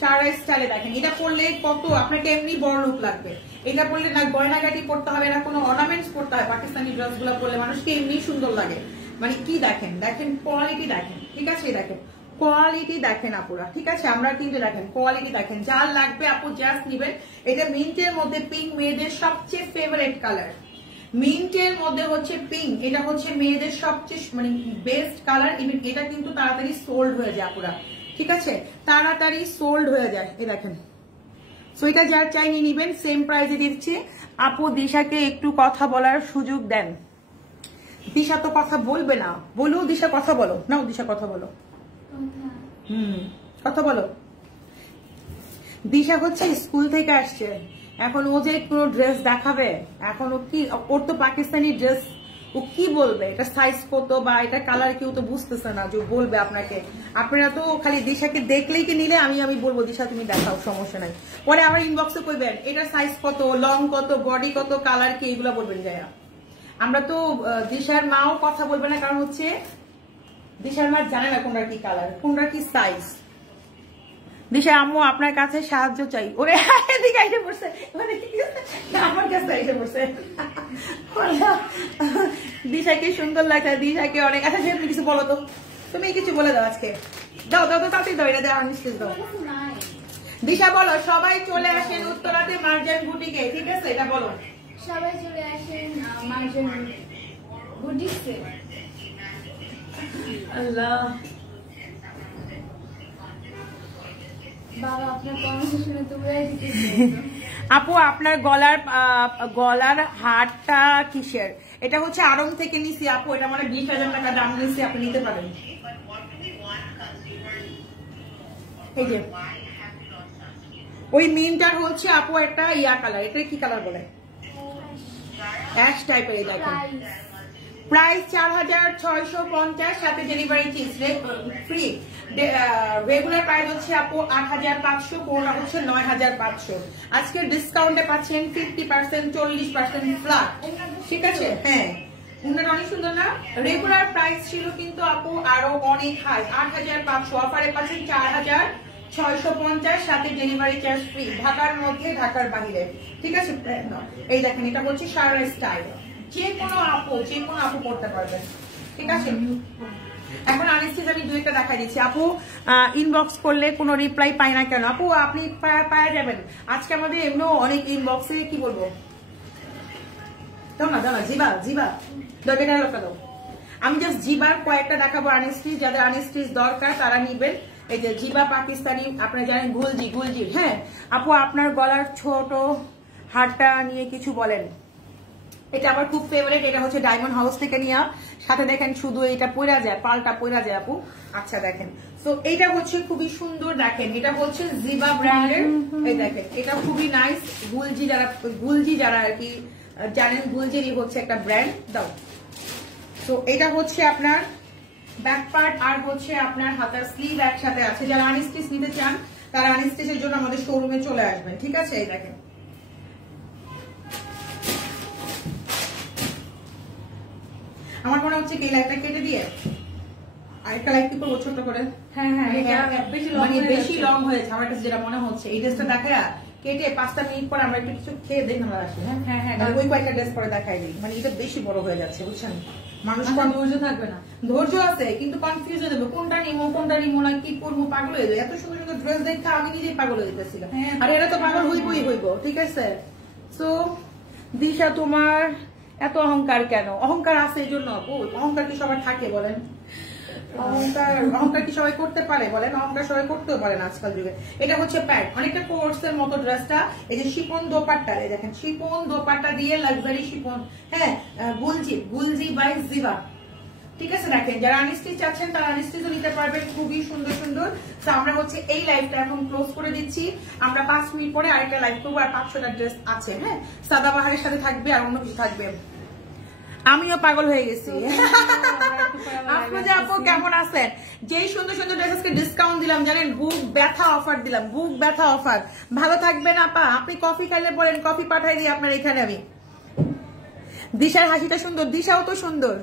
সারারা স্টাইলে দেখেন। এটা পরলে কত আপনাকে এমনি বড় লুক লাগবে। এটা পরলে না গয়নাগাটি পড়তে হবে না, কোনো অর্নামেন্টস পড়তে হয়। পাকিস্তানি ড্রেস গুলো পরলে মানুষকে এমনি সুন্দর লাগে। মানে কি দেখেন, দেখেন কোয়ালিটি দেখেন, ঠিক আছে? দেখেন কোয়ালিটি দেখেন আপুরা, ঠিক আছে? আমরা কিন্তু দেখেন কোয়ালিটি দেখেন, যার লাগবে আপু জাস্ট নিবেন। এটা মিন্টের মধ্যে পিঙ্ক, মেয়েদের সবচেয়ে ফেভারিট কালার। মিন্টের মধ্যে হচ্ছে পিঙ্ক, এটা হচ্ছে মেয়েদের সবচেয়ে মানে বেস্ট কালার। ইভেন এটা কিন্তু তাড়াতাড়ি সোল্ড হয়ে যায় আপুরা, ঠিক আছে? তাড়াতাড়ি সোল্ড হয়ে যায়। এই দেখেন, সো এটা যার চাই নিয়ে নিবেন, সেম প্রাইসে দিচ্ছি। আপু দিশাকে একটু কথা বলার সুযোগ দেন। দিশা তো কথা বলবে না, বলো দিশা কথা বলো। নাও দিশা কথা বলো, কথা বলো। দিশা হচ্ছে স্কুল থেকে আসছে, এখন ও যে কোনো ড্রেস দেখাবে, এখন ও কি, ওর তো পাকিস্তানি ড্রেস, ও কি বলবে এটা সাইজ কত বা এটা কালার কেউ তো বুঝতেছে না যে বলবে আপনাকে। আপনারা তো খালি দিশাকে দেখলেই কি নিলে আমি বলবো দিশা তুমি দেখাও, সমস্যা নাই। পরে আমার ইনবক্সে কইবেন এটা সাইজ কত, লং কত, বডি কত, কালার কি, এগুলো বলবেন যায়। আমরা তো দিশার মাও কথা বলবে না, কারণ হচ্ছে দিশার মা জানে না কোনটা কি কালার, কোনটা কি সাইজ। দিশা আম্মু আপনার কাছে সাহায্য চাই। ওরে এদিকে এসে পড়ছে, আমার কাছে এসে পড়ছে। দিশাকে সুন্দর লাগছে, দিশাকে অনেক। আচ্ছা তুমি কিছু বলো তো, তুমি কিছু বলে দাও আজকে। দাও দাও তো তাড়াতাড়ি দাও, এটা দেওয়া নিশ্চিত দাও। দিশা বলো সবাই চলে আসেন উত্তরাতে মার্জান বুটিকে, ঠিক আছে? এটা বলো সবাই চলে আসেন মার্জান বুটিকে। আল্লাহ বাবা আপনার কনভারসেশনে তো উড়াই দিতেছে। আপু আপনার গলার হারটা কিসের? এটা হচ্ছে আড়ং থেকে নিছি আপু, এটা মানে 20,000 টাকা দাম নিছি, আপনি নিতে পারেন। এই যে ওই মিনটার হচ্ছে আপু একটা ইয়া কালার, এটা কি কালার বলে? অ্যাশ টাইপের। এই দেখেন প্রাইস 4,650, সাথে ডেলিভারি ফ্রি। রেগুলার প্রাইস হচ্ছে আপু 8,500, কোনটা হচ্ছে 9,500। আজকে ডিসকাউন্টে পাচ্ছেন 50%, 40% ফ্ল্যাট, ঠিক আছে? হ্যাঁ, উনার অনেক সুন্দর না? রেগুলার প্রাইস ছিল কিন্তু আপু আরো অনেক হাই, 8,500। অফারে পাচ্ছেন 4,650, সাথে ডেলিভারি চার্জ ফ্রি, ঢাকার মধ্যে ঢাকার বাহিরে, ঠিক আছে? এই দেখেন এটা হচ্ছে সারা স্টাইল, যে কোনো আপু পড়তে পারবেন, ঠিক আছে? এখন আনিস্টিজ আমি 2 একটা দেখাই দিচ্ছি। আপু ইনবক্স করলে কোনো রিপ্লাই পাই না কেন? আপু আপনি পাওয়া যাবেন। আজকে আমাদের এমনিও অনেক ইনবক্সে কি বলবো, দাও না জিবা দরকার লোকটা দাও। আমি জাস্ট জিবার কয়েকটা দেখাবো আনিস্টিজ, যাদের আনিস্টিজ দরকার তারা নিবেন। এই যে জিবা পাকিস্তানি, আপনারা জানেন গুলজি। হ্যাঁ আপু আপনার গলার ছোট হারটা নিয়ে কিছু বলেন। এটা আমার খুব ফেভারিট, এটা হচ্ছে ডায়মন্ড হাউস থেকে নিয়ে। সাথে দেখেন শুধু এটা পরা যায়, পালটা পরা যায় আপু। আচ্ছা দেখেন, তো এটা হচ্ছে খুবই সুন্দর, দেখেন এটা হচ্ছে জিবা ব্র্যান্ডের। এই দেখেন এটা খুবই নাইস। গুলজি যারা আর কি জানেন, গুলজিরই হচ্ছে একটা ব্র্যান্ড। দাও, তো এটা হচ্ছে আপনার ব্যাক পার্ট আর হচ্ছে আপনার হাতার স্লিভ একসাথে আছে। যারা আনস্টিচ নিতে চান তারা আনস্টিচের জন্য আমাদের শোরুমে চলে আসবেন, ঠিক আছে? এই দেখেন আমার মনে হচ্ছে কি লাইটটা কেটে দিয়ে আরেকটা লাইট কি করবো ছোট করে। হ্যাঁ বেশি লং হয়েছে আমার কাছে যেটা মনে হচ্ছে। এই ড্রেসটা দেখা কেটে 5টা মিনিট পরে আমরা একটু কিছু খেয়ে দেখে আমরা আসি। হ্যাঁ ওই কয়েকটা ড্রেস পরে দেখাই দিই, মানে এটা বেশি বড় হয়ে যাচ্ছে বুঝছেন। মানুষ ধৈর্য থাকবে না, ধৈর্য আছে কিন্তু কনফিউজ হয়ে যাবে, কোনটা নিমো না কি করবো, পাগল হয়ে যাবে। এত সুন্দর সুন্দর ড্রেস দেখে আমি নিজেই পাগল হয়ে যেতেছিলাম। আর এরা তো পাগল হইব, ঠিক আছে? সো দিশা তোমার এত অহংকার কেন? অহংকার আছে এই জন্য আপু, অহংকার কি সবার থাকে বলেন? অহংকার কি সবাই করতে পারে বলেন? অহংকার সবাই করতেও পারেন আজকাল যুগে। এটা হচ্ছে প্যান্ট, অনেকটা কোর্সের মতো ড্রেসটা। এই যে শিপন দোপাট্টা, এই দেখেন শিপন দোপাট্টা দিয়ে লাক্সারি শিপন, হ্যাঁ গুলজি বাই জিবা, ঠিক আছে। দেখেন যারা আনস্টিচ চাচ্ছেন তারা আনস্টিচও নিতে পারবেন, খুবই সুন্দর সুন্দর। তো আমরা হচ্ছে এই লাইভটা এখন ক্লোজ করে দিচ্ছি। আমরা 5 মিনিট পরে আরেকটা লাইভ করবো, আর 500টা ড্রেস আছে, হ্যাঁ। সাদাবাহারের সাথে থাকবে আর অন্য কিছু থাকবে। আমিও পাগল হয়ে গেছি। আফরোজা আপু কেমন আছেন? যেই সুন্দর সুন্দর ড্রেসেসকে ডিসকাউন্ট দিলাম জানেন, বুক ব্যথা অফার দিলাম, বুক ব্যথা অফার। ভালো থাকবেন আপা, আপনি কফি খাইলে বলেন, কফি পাঠাই দিই আপনার এখানে আমি। দিশার হাসিটা সুন্দর, দিশাও তো সুন্দর।